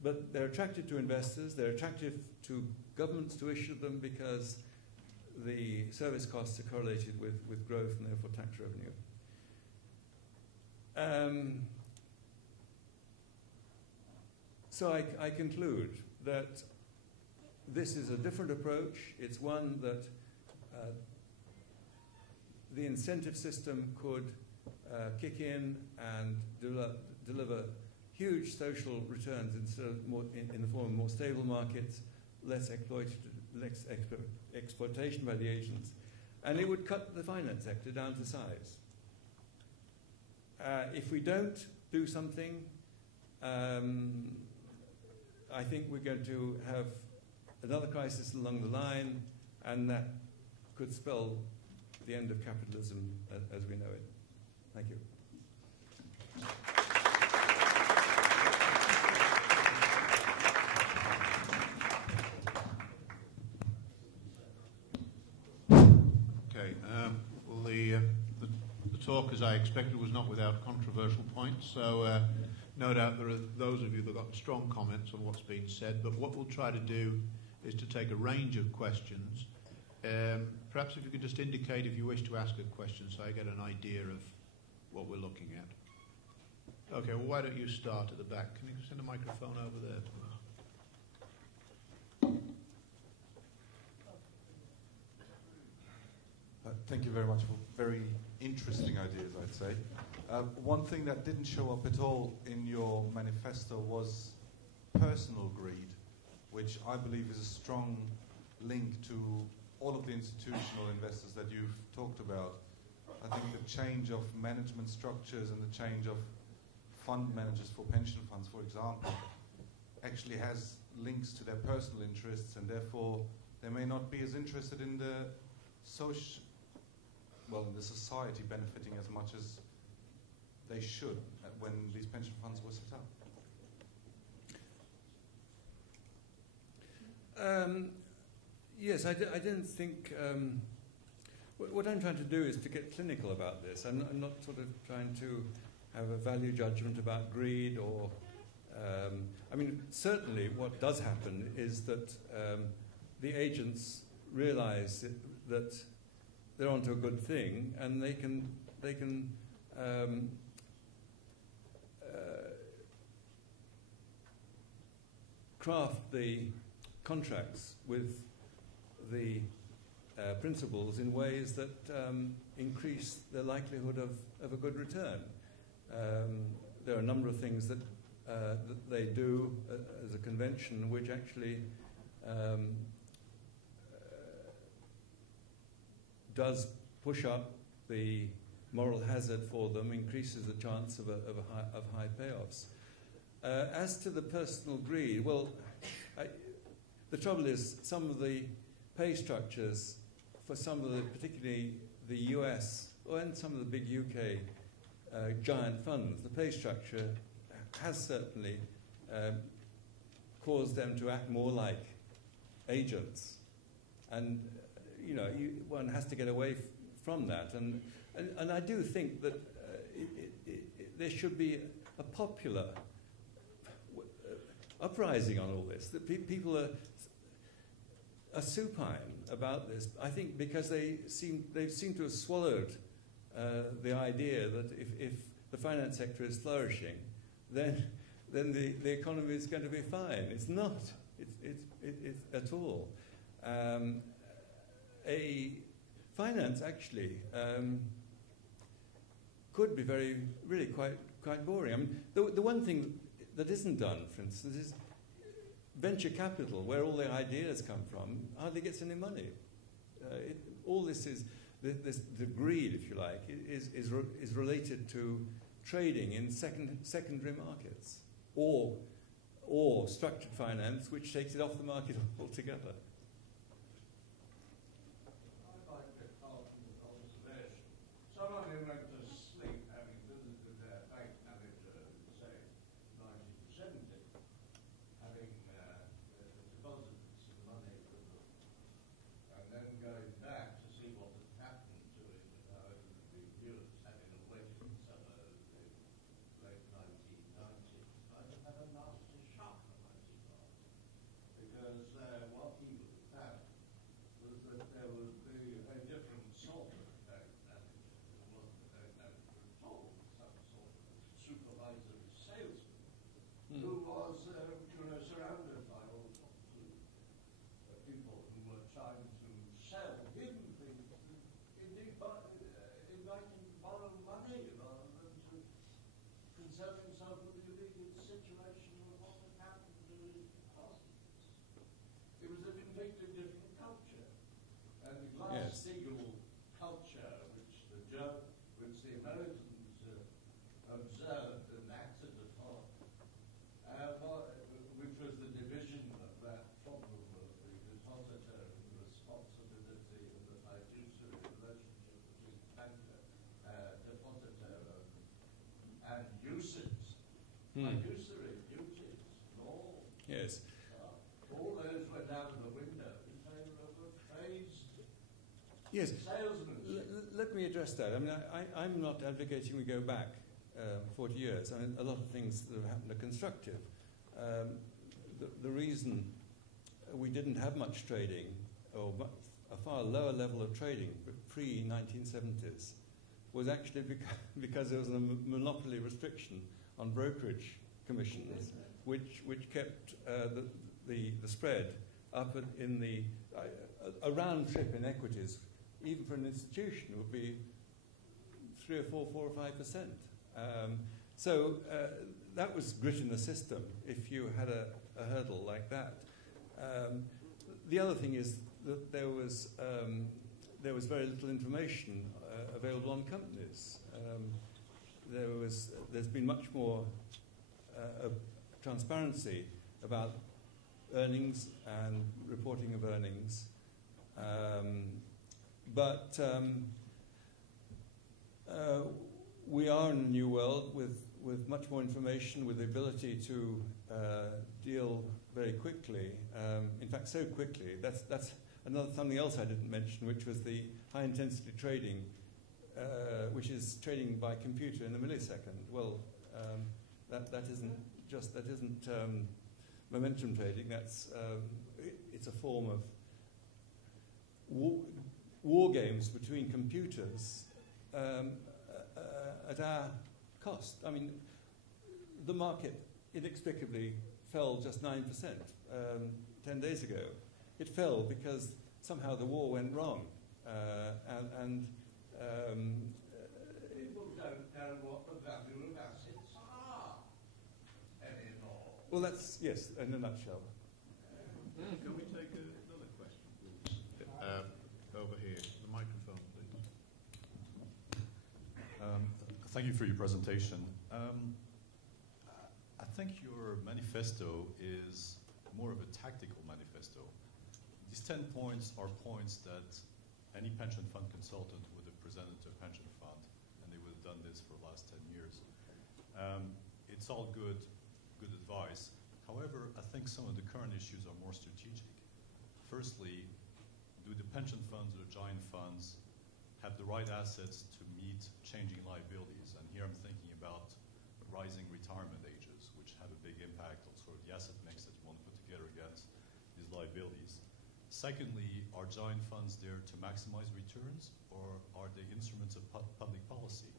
but they're attractive to investors, they're attractive to governments to issue them because the service costs are correlated with growth and therefore tax revenue. So I conclude that this is a different approach. It's one that the incentive system could kick in and deliver huge social returns instead of in the form of more stable markets, less exploitation by the agents, and it would cut the finance sector down to size. If we don't do something, I think we're going to have another crisis along the line, and that could spell the end of capitalism as we know it. Thank you. Okay. Well, the talk, as I expected, was not without controversial points. So no doubt there are those of you that got strong comments on what's been said. But what we'll try to do is to take a range of questions. Perhaps if you could just indicate if you wish to ask a question so I get an idea of what we're looking at. Okay, well, why don't you start at the back? Can you send a microphone over there, please? Thank you very much for very interesting ideas, I'd say. One thing that didn't show up at all in your manifesto was personal greed, which I believe is a strong link to all of the institutional investors that you've talked about. I think the change of management structures and the change of fund managers for pension funds, for example, actually has links to their personal interests, and therefore they may not be as interested in the society benefiting as much as they should when these pension funds were set up. Yes, I didn't think... what I'm trying to do is to get clinical about this. I'm not sort of trying to have a value judgment about greed or... I mean, certainly what does happen is that the agents realize that they're onto a good thing, and they can craft the contracts with the principals in ways that increase the likelihood of a good return. There are a number of things that they do as a convention which actually does push up the moral hazard for them, increases the chance of high payoffs. As to the personal greed, well, the trouble is some of the pay structures for some of the, particularly the US and some of the big UK giant funds, the pay structure has certainly caused them to act more like agents. And, one has to get away from that. And I do think that there should be a popular uprising on all this, that people are supine about this, I think, because they seem to have swallowed the idea that if the finance sector is flourishing, then the economy is going to be fine. It's not. It's at all. Finance actually could be really quite boring. I mean, the one thing that isn't done, for instance, is venture capital, where all the ideas come from, hardly gets any money. All this is the greed, if you like, is related to trading in secondary markets, or structured finance, which takes it off the market altogether. Someone who went to sleep having visited their bank manager, say, 1970, having deposited some money with them, and then going back to see what had happened to it, how it had been used, having awakened some of the late 1990s, might have had a nasty shock, I might suppose, because what he would have found was that there would be a different sort of bank manager. Supervisory salesman who was surrounded by all sorts of people who were trying to sell him things, indeed inviting to borrow money rather than to concern himself with the immediate situation of what had happened to his deposits. It was a completely different culture, and the Glass-Steagall culture, which the Americans observed and acted upon, which was the division of that problem of the depositor and the responsibility and the fiduciary relationship between banker, depositor, and usage, fiduciary duties, law. Yes. All those went out of the window in favour of a crazed Yes. salesman. Let me address that. I mean, I'm not advocating we go back 40 years. I mean, a lot of things that have happened are constructive. The reason we didn't have much trading, or a far lower level of trading pre-1970s, was actually because there was a monopoly restriction on brokerage commissions, which kept the spread up in a round trip in equities, even for an institution, would be 3 or 4 or 5%. So that was grit in the system if you had a hurdle like that. The other thing is that there was very little information available on companies. There's been much more transparency about earnings and reporting of earnings, but we are in a new world with much more information, with the ability to deal very quickly. In fact, so quickly. That's something else I didn't mention, which was the high-intensity trading, which is trading by computer in a millisecond. Well, that isn't momentum trading. It's a form of war games between computers at our cost. I mean, the market inexplicably fell just 9% 10 days ago. It fell because somehow the war went wrong, people don't know what the value of assets are anymore. well, that's yes, in a nutshell. Can we take another question, please? Over here, the microphone, please. Thank you for your presentation. I think your manifesto is more of a tactical manifesto. These 10 points are points that any pension fund consultant would have presented to a pension fund, and they would have done this for the last 10 years. It's it's all good advice. However, I think some of the current issues are more strategic. Firstly, do the pension funds or the giant funds have the right assets to meet changing liabilities? And here I'm thinking about rising retirement ages, which have a big impact on sort of the asset mix that you want to put together against these liabilities. Secondly, are giant funds there to maximize returns, or are they instruments of public policy?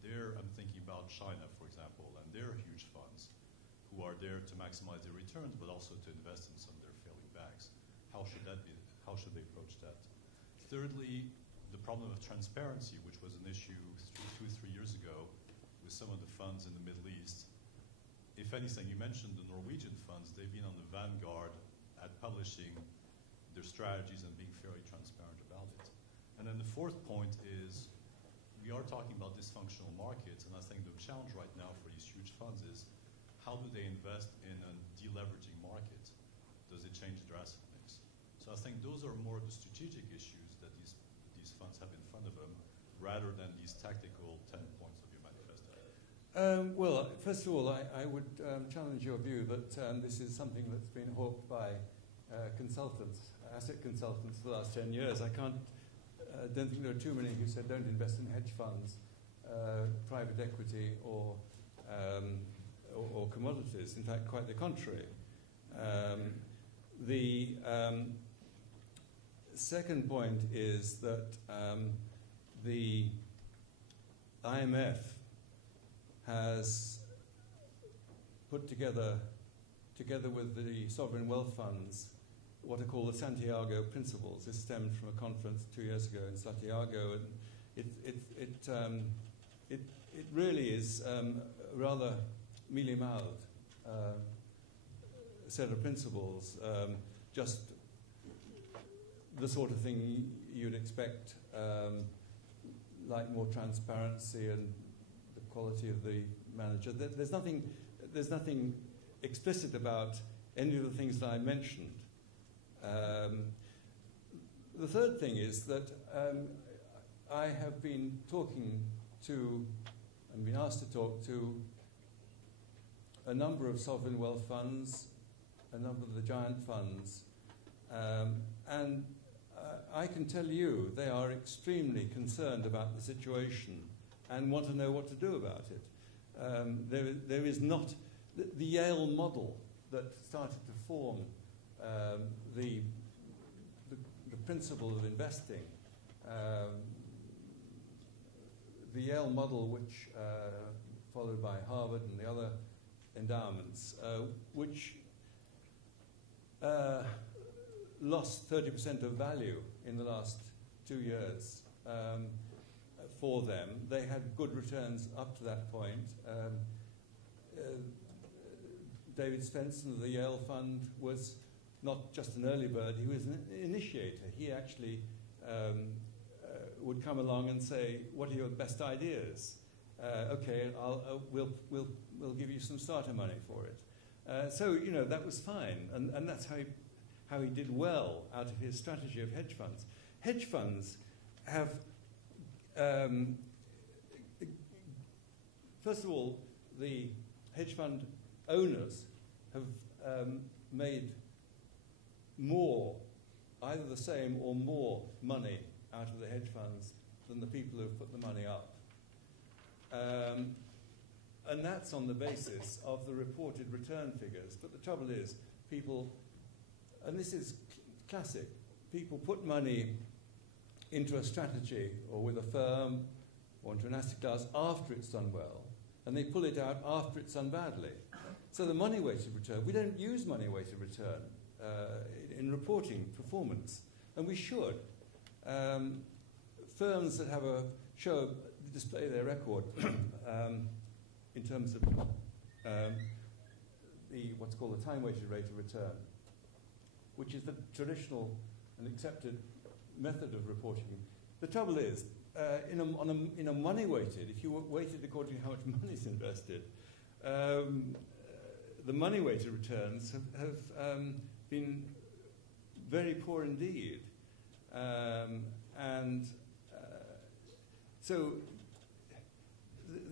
There, I'm thinking about China, for example, and their huge funds who are there to maximize their returns, but also to invest in some of their failing banks. How should that be? How should they approach that? Thirdly, the problem of transparency, which was an issue 2 or 3 years ago with some of the funds in the Middle East. If anything, you mentioned the Norwegian funds. They've been on the vanguard at publishing their strategies and being fairly transparent about it. And then the fourth point is, we are talking about dysfunctional markets, and I think the challenge right now for these huge funds is, how do they invest in a deleveraging market? Does it change their asset mix? So I think those are more the strategic issues that these funds have in front of them, rather than these tactical 10 points of your manifesto. Well, first of all, I would challenge your view that this is something that's been hawked by consultants, asset consultants, for the last 10 years. I don't think there are too many who said don't invest in hedge funds, private equity, or commodities. In fact, quite the contrary. The second point is that the IMF has put together with the sovereign wealth funds, what are called the Santiago Principles. This stemmed from a conference 2 years ago in Santiago, and it really is a rather mealy-mouthed set of principles, just the sort of thing you'd expect, like more transparency and the quality of the manager. There's nothing explicit about any of the things that I mentioned. The third thing is that I have been talking to, and been asked to talk to, a number of sovereign wealth funds, a number of the giant funds, and I can tell you they are extremely concerned about the situation and want to know what to do about it. There is not the Yale model that started to form the principle of investing. The Yale model, which followed by Harvard and the other endowments, which lost 30% of value in the last 2 years for them. They had good returns up to that point. David Svensson of the Yale Fund was not just an early bird, he was an initiator. He actually would come along and say, what are your best ideas? Okay, we'll give you some starter money for it. So, that was fine. And that's how he did well out of his strategy of hedge funds. Hedge funds have, first of all, the hedge fund owners have made more, either the same or more money out of the hedge funds than the people who have put the money up. And that's on the basis of the reported return figures. But the trouble is, people, and this is classic, people put money into a strategy or with a firm or into an asset class after it's done well, and they pull it out after it's done badly. So the money-weighted return, we don't use money-weighted return in reporting performance, and we should. Firms that have display their record in terms of what's called the time-weighted rate of return, which is the traditional and accepted method of reporting. The trouble is, in a money-weighted, if you weighted according to how much money is invested, the money-weighted returns have been very poor indeed. So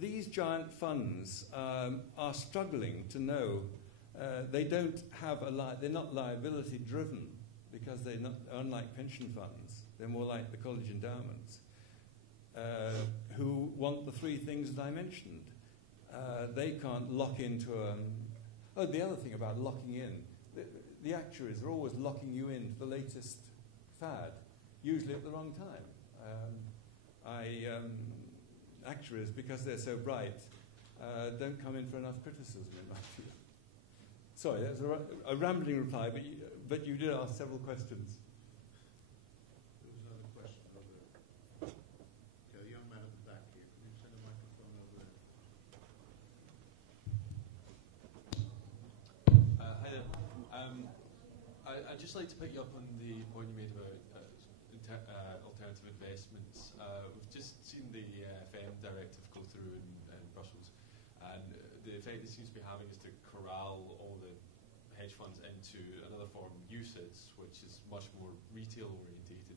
these giant funds are struggling to know. They don't have they're not liability driven because they're not, unlike pension funds, they're more like the college endowments, who want the three things that I mentioned. They can't lock into the other thing about locking in, the actuaries are always locking you into the latest fad, usually at the wrong time. Actuaries, because they're so bright, don't come in for enough criticism, in my view. Sorry, that was a rambling reply, but you did ask several questions. There was another question over there. Okay, the young man at the back here. Can you send a microphone over there? Hi there. I'd just like to pick you up on the point you made about alternative investments. We've just seen the FM directive go through in Brussels, and the effect it seems to be having is to corral all the hedge funds into another form of UCITS, which is much more retail orientated.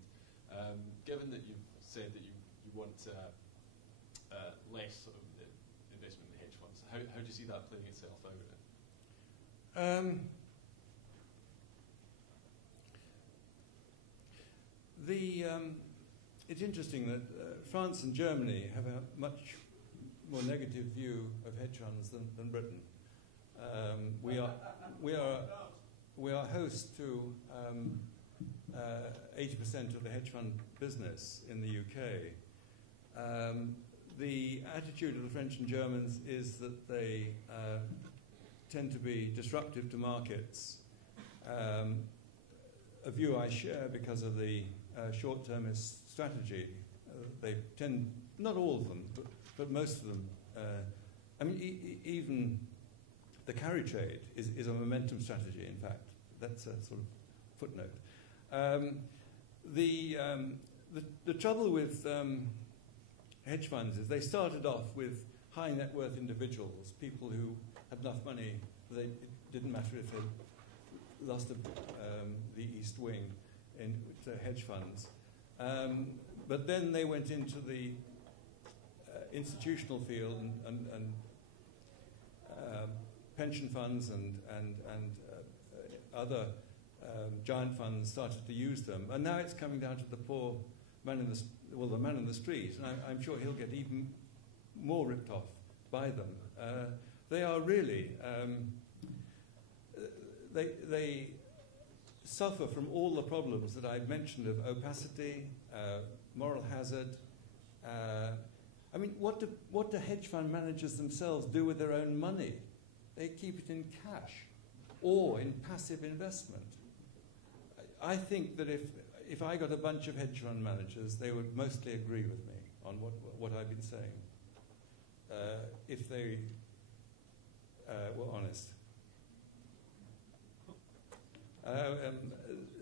Given that you've said that you want less sort of investment in hedge funds, how do you see that playing itself out? It's interesting that France and Germany have a much more negative view of hedge funds than Britain. We are host to 80% of the hedge fund business in the UK. The attitude of the French and Germans is that they tend to be disruptive to markets, a view I share because of the short-termist strategy. They tend, not all of them, but most of them, even the carry trade is a momentum strategy, in fact. That's a sort of footnote. The trouble with hedge funds is they started off with high net worth individuals, people who had enough money that it didn't matter if they lost the East Wing into hedge funds. But then they went into the institutional field and pension funds and other giant funds started to use them. And now it's coming down to the poor man in the man in the street. And I'm sure he'll get even more ripped off by them. They are really, they suffer from all the problems that I've mentioned of opacity, moral hazard. What do hedge fund managers themselves do with their own money? They keep it in cash or in passive investment. I think that if I got a bunch of hedge fund managers, they would mostly agree with me on what I've been saying, if they were honest.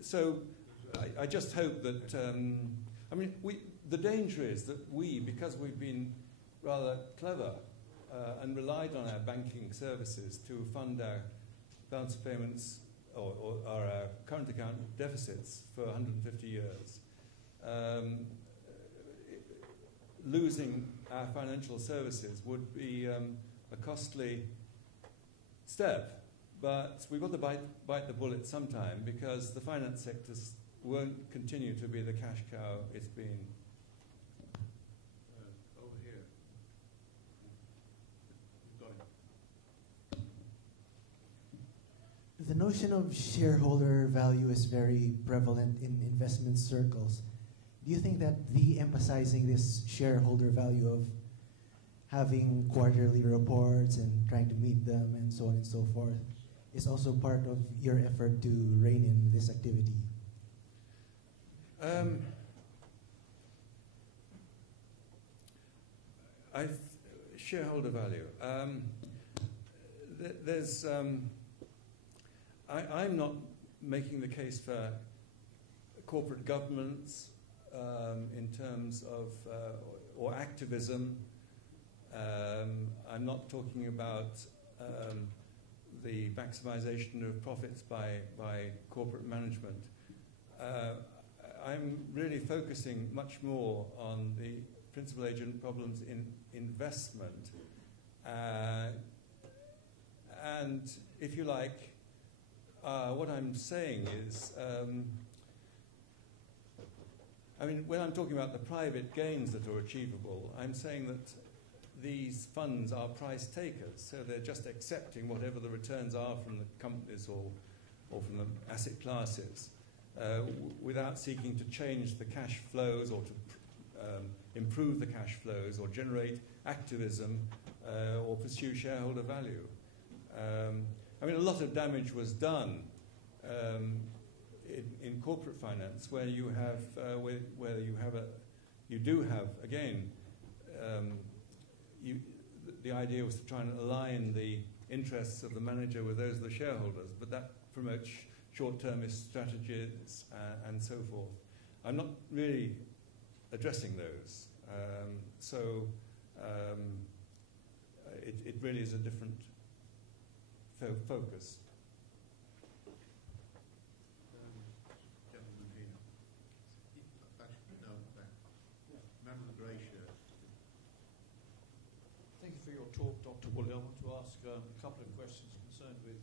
So I just hope that, the danger is that because we've been rather clever and relied on our banking services to fund our balance of payments or our current account deficits for 150 years, losing our financial services would be a costly step. But we've got to bite the bullet sometime, because the finance sectors won't continue to be the cash cow it's been. Over here. You've got it. The notion of shareholder value is very prevalent in investment circles. Do you think that de-emphasizing this shareholder value of having quarterly reports and trying to meet them and so on and so forth is also part of your effort to rein in this activity? Shareholder value. I'm not making the case for corporate governance in terms of or activism. I'm not talking about the maximization of profits by corporate management. I'm really focusing much more on the principal agent problems in investment. And if you like, what I'm saying is, I mean, when I'm talking about the private gains that are achievable, I'm saying that these funds are price takers, so they're just accepting whatever the returns are from the companies or from the asset classes, without seeking to change the cash flows or to improve the cash flows or generate activism or pursue shareholder value. I mean, a lot of damage was done in corporate finance, where you have the idea was to try and align the interests of the manager with those of the shareholders, but that promotes short-termist strategies and so forth. I'm not really addressing those, it really is a different focus. Gentleman here. No, back. Man with the grey shirt. Thank you for your talk, Dr. Woolley. I want to ask a couple of questions concerned with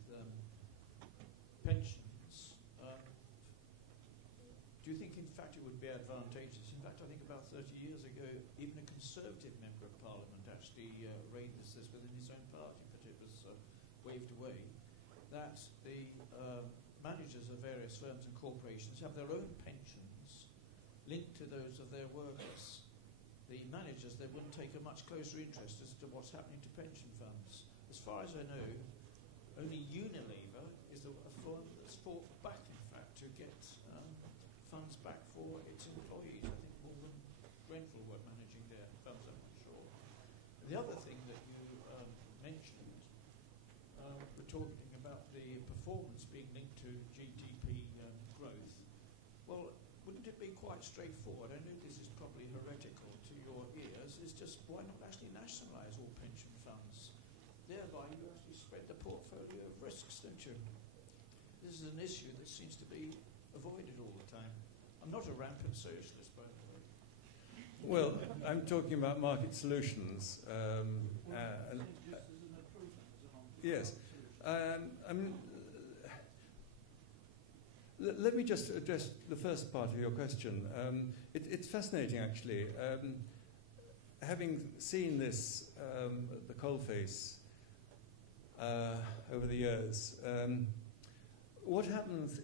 pensions. Do you think, in fact, it would be advantageous? In fact, I think about 30 years ago, even a Conservative member of Parliament actually raised this within his own party, but it was waved away, that the managers of various firms and corporations have their own pensions linked to those of their workers. The managers, they wouldn't take a much closer interest as to what's happening to pension funds. As far as I know, only Unilever is a firm that's fought back, in fact, to get funds back for its employees. I think more than Grenfell were managing their funds, I'm not sure. The other thing that you mentioned, we're talking about the performance being linked to GDP growth. Well, wouldn't it be quite straightforward? I know this is probably heretical to your ears. Is just why not actually nationalise all pension funds? Thereby, you actually spread the portfolio of risks, don't you? This is an issue that seems to be avoided all the time. I'm not a rampant socialist, by the way. Well, I'm talking about market solutions. Yes. Let me just address the first part of your question. It's fascinating, actually. Having seen this at the coalface over the years, what happens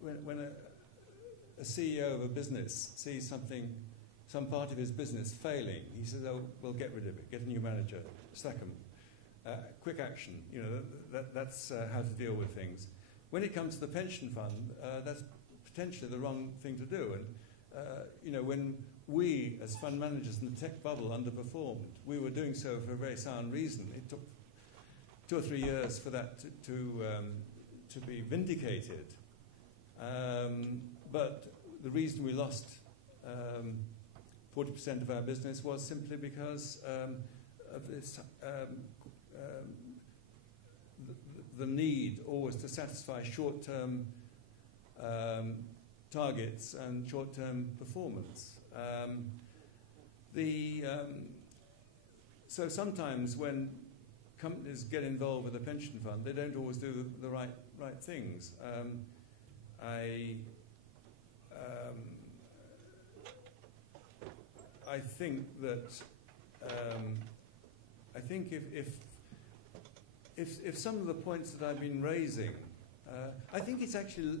when a CEO of a business sees some part of his business failing? He says, "Oh, we'll get rid of it. Get a new manager. Sack him. Quick action." You know, that's how to deal with things. When it comes to the pension fund, that's potentially the wrong thing to do. And you know, when we, as fund managers in the tech bubble, underperformed, we were doing so for a very sound reason. It took 2 or 3 years for that to be vindicated. But the reason we lost 40% of our business was simply because of this, the need always to satisfy short-term targets and short-term performance. So sometimes when companies get involved with a pension fund, they don't always do the right things. I think that if some of the points that I've been raising, I think it's actually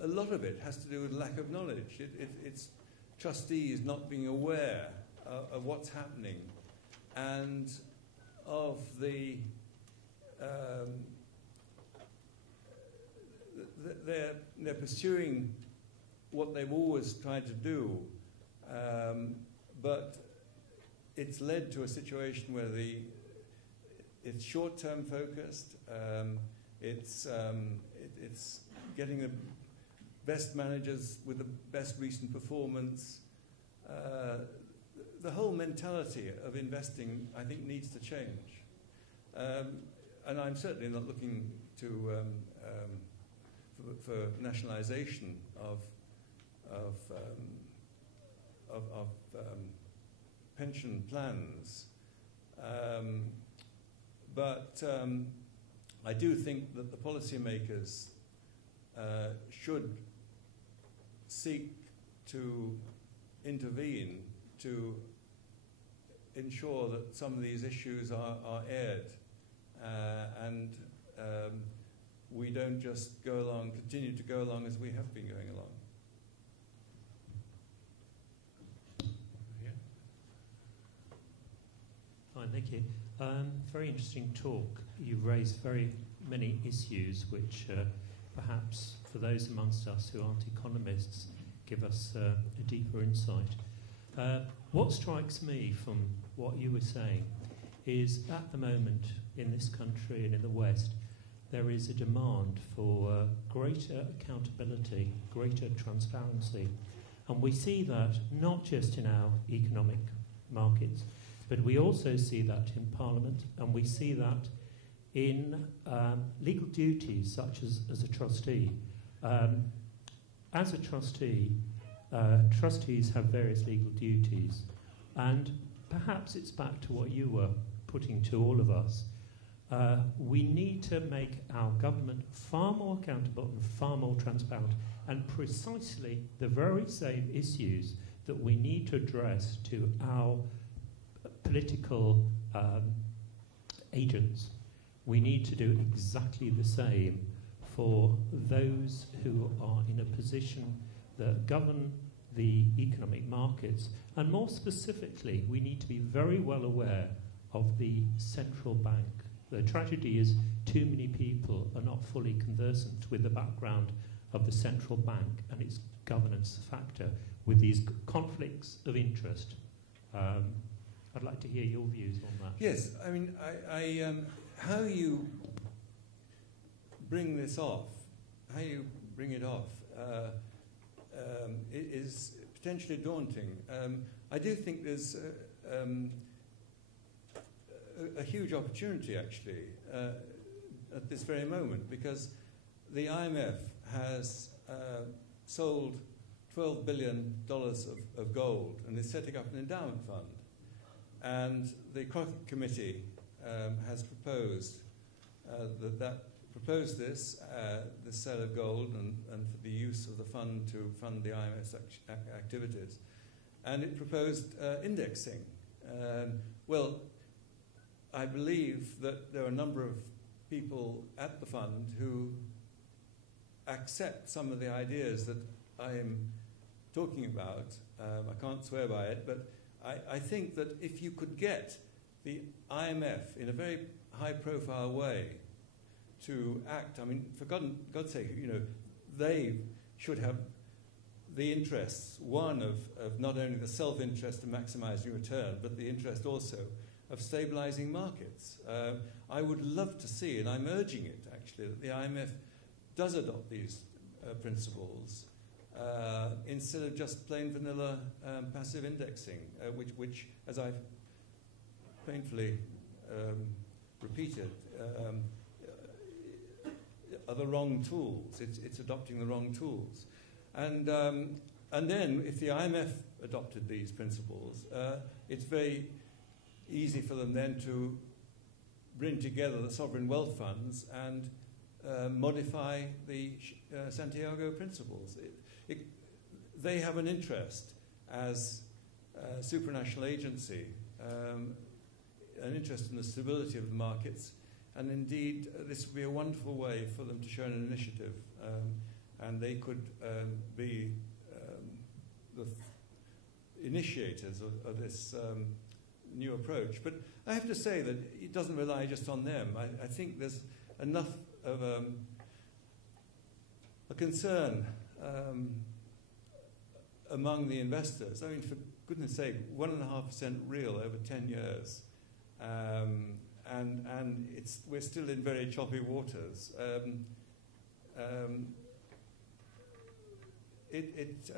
a lot of it has to do with lack of knowledge. It's trustees not being aware of what's happening and of they're pursuing what they've always tried to do, but it's led to a situation where it's short-term focused. It's getting the best managers with the best recent performance. The whole mentality of investing, I think, needs to change. And I'm certainly not looking for nationalisation of pension plans. But I do think that the policymakers should seek to intervene to ensure that some of these issues are aired and we don't just continue to go along as we have been going along. Fine, thank you. Very interesting talk. You've raised very many issues which perhaps for those amongst us who aren't economists give us a deeper insight. What strikes me from what you were saying is at the moment in this country and in the West there is a demand for greater accountability, greater transparency, and we see that not just in our economic markets, but we also see that in Parliament, and we see that in legal duties, such as a trustee. As a trustee, trustees have various legal duties, and perhaps it's back to what you were putting to all of us. We need to make our government far more accountable and far more transparent, and precisely the very same issues that we need to address to our political agents. We need to do exactly the same for those who are in a position that govern the economic markets. And more specifically, we need to be very well aware of the central bank. The tragedy is too many people are not fully conversant with the background of the central bank and its governance factor with these conflicts of interest. I'd like to hear your views on that. Yes, I mean, how you bring this off, how you bring it off, is potentially daunting. I do think there's a huge opportunity, actually, at this very moment, because the IMF has sold $12 billion of gold and is setting up an endowment fund. And the Crockett Committee has proposed this sale of gold and for the use of the fund to fund the IMF's activities. And it proposed indexing. Well, I believe that there are a number of people at the fund who accept some of the ideas that I am talking about. I can't swear by it, but I think that if you could get the IMF in a very high-profile way to act, I mean, for God's sake, you know, they should have the interests, one of not only the self-interest of maximising return, but the interest also of stabilising markets. I would love to see, and I'm urging it actually, that the IMF does adopt these principles instead of just plain vanilla passive indexing, which, as I've painfully repeated, are the wrong tools. It's adopting the wrong tools. And then, if the IMF adopted these principles, it's very easy for them then to bring together the sovereign wealth funds and modify the Santiago Principles. They have an interest as a supranational agency, an interest in the stability of the markets, and indeed this would be a wonderful way for them to show an initiative, and they could be the initiators of this new approach. But I have to say that it doesn't rely just on them. I think there's enough of a concern among the investors. I mean, for goodness sake, 1.5% real over 10 years. And we're still in very choppy waters. It's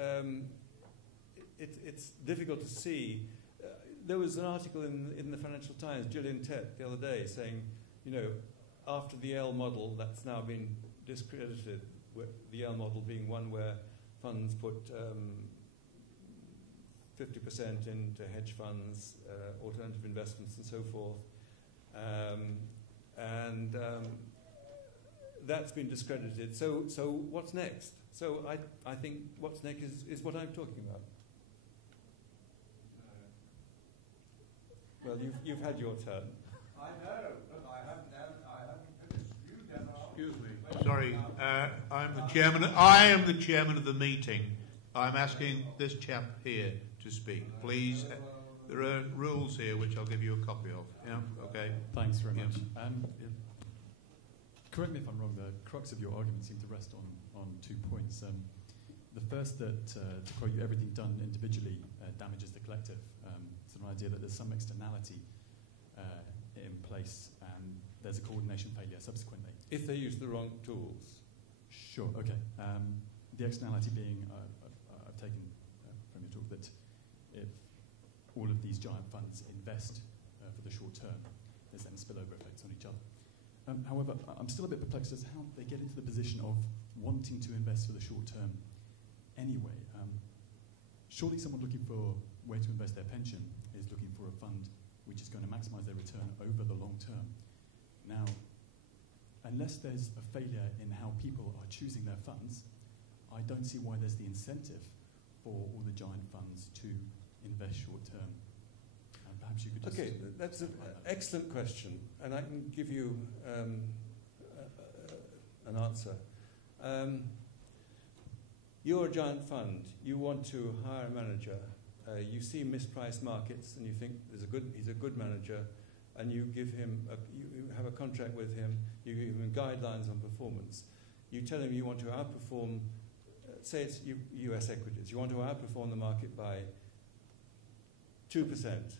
difficult to see. There was an article in the Financial Times, Gillian Tett, the other day, saying, you know, after the L model, that's now been discredited, the L model being one where funds put 50% into hedge funds, alternative investments, and so forth. That's been discredited. So what's next? So I think what's next is what I'm talking about. Well, you've had your turn. I know, but I haven't finished. You never asked. Excuse me. Sorry, I'm the chairman. I am the chairman of the meeting. I'm asking this chap here to speak. Please, there are rules here which I'll give you a copy of. Yeah. Okay. Thanks very much. Yeah. Correct me if I'm wrong. The crux of your argument seemed to rest on 2 points. The first, that to quote you, everything done individually damages the collective. It's an idea that there's some externality in place, and there's a coordination failure subsequently. If they use the wrong tools. Sure. Okay. The externality being, I've taken from your talk that if all of these giant funds invest for the short term, there's then spillover effects on each other. However, I'm still a bit perplexed as to how they get into the position of wanting to invest for the short term anyway. Surely someone looking for where to invest their pension is looking for a fund which is going to maximize their return over the long term. Now, unless there's a failure in how people are choosing their funds, I don't see why there's the incentive for all the giant funds to invest short term. Perhaps you could just... Okay, that's an excellent question, and I can give you an answer. You're a giant fund. You want to hire a manager. You see mispriced markets, and you think he's a good manager, and you give him you have a contract with him. You give him guidelines on performance. You tell him you want to outperform. Say it's U.S. equities. You want to outperform the market by 2%.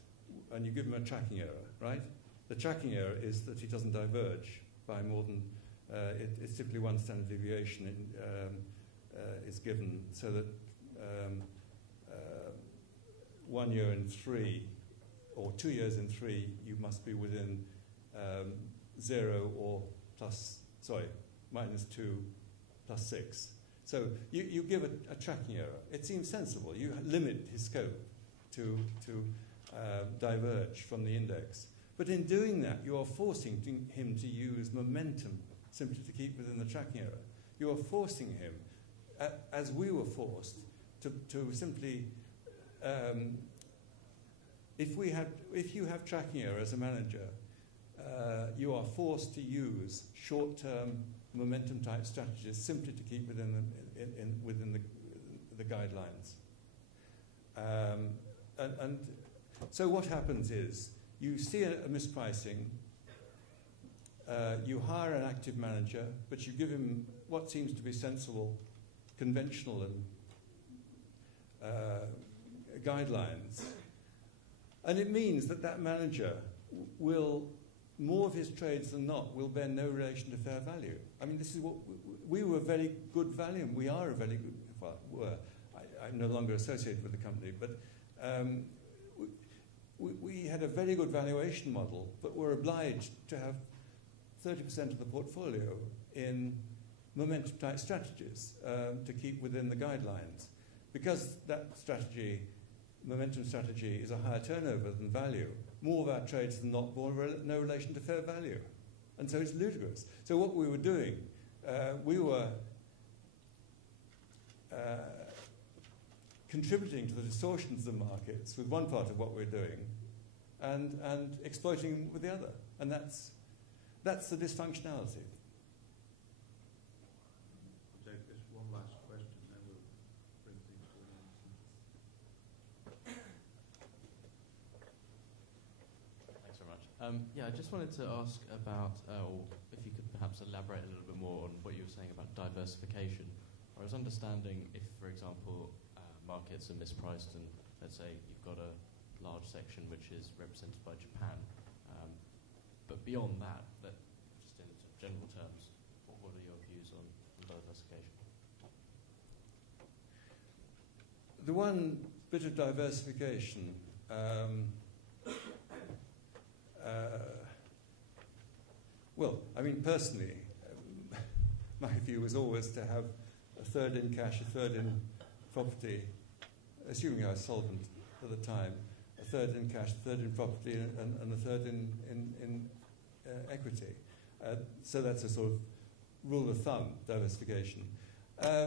And you give him a tracking error, right? The tracking error is that he doesn't diverge by more than, it's typically one standard deviation is given, so that 1 year in 3, or 2 years in 3, you must be within 0 or minus 2 plus 6. So you give a tracking error. It seems sensible. You limit his scope to diverge from the index. But in doing that, you are forcing him to use momentum simply to keep within the tracking error. You are forcing him, as we were forced, to simply, if you have tracking error as a manager, you are forced to use short-term momentum-type strategies simply to keep within the guidelines. So what happens is, you see a mispricing, you hire an active manager, but you give him what seems to be sensible, conventional and guidelines. And it means that manager will, more of his trades than not, will bear no relation to fair value. I mean, this is what, we were very good value, and we are a very good, well, were. I'm no longer associated with the company, but we had a very good valuation model, but were obliged to have 30% of the portfolio in momentum-type strategies to keep within the guidelines. Because that strategy, momentum strategy, is a higher turnover than value, more of our trades than not bore no relation to fair value. And so it's ludicrous. So what we were doing, we were contributing to the distortions of the markets with one part of what we're doing, and exploiting with the other. And that's the dysfunctionality. Take this one last question, then we'll bring things to an end. Thanks very much. Yeah, I just wanted to ask about, or if you could perhaps elaborate a little bit more on what you were saying about diversification. I was understanding if, for example, markets are mispriced, and let's say you've got a large section which is represented by Japan, but beyond that, just in general terms, what are your views on diversification? The one bit of diversification, well, I mean, personally, my view was always to have a third in cash, a third in property, assuming I was solvent, of the time, a third in cash, a third in property, and a third in equity. So that's a sort of rule of thumb, diversification. I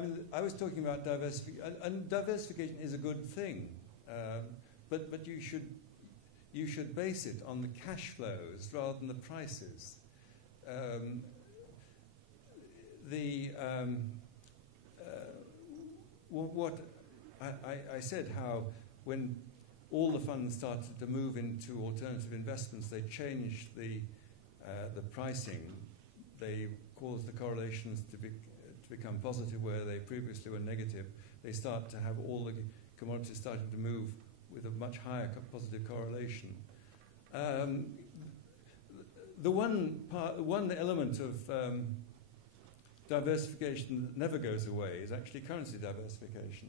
mean, I was talking about diversification, and diversification is a good thing, but you should base it on the cash flows rather than the prices. What I said, how when all the funds started to move into alternative investments, they changed the pricing. They caused the correlations to become positive where they previously were negative. They start to have all the commodities starting to move with a much higher positive correlation. The one element of diversification that never goes away is actually currency diversification.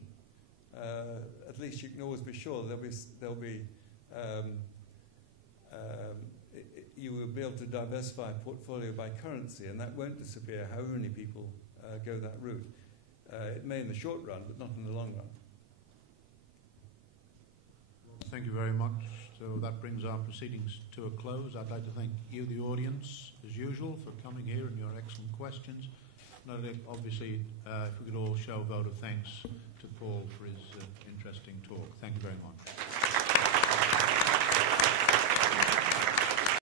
At least you can always be sure you will be able to diversify a portfolio by currency, and that won't disappear however many people go that route. It may in the short run, but not in the long run. Thank you very much. So that brings our proceedings to a close. I'd like to thank you, the audience, as usual, for coming here and your excellent questions. And obviously, if we could all show a vote of thanks to Paul for his interesting talk. Thank you very much.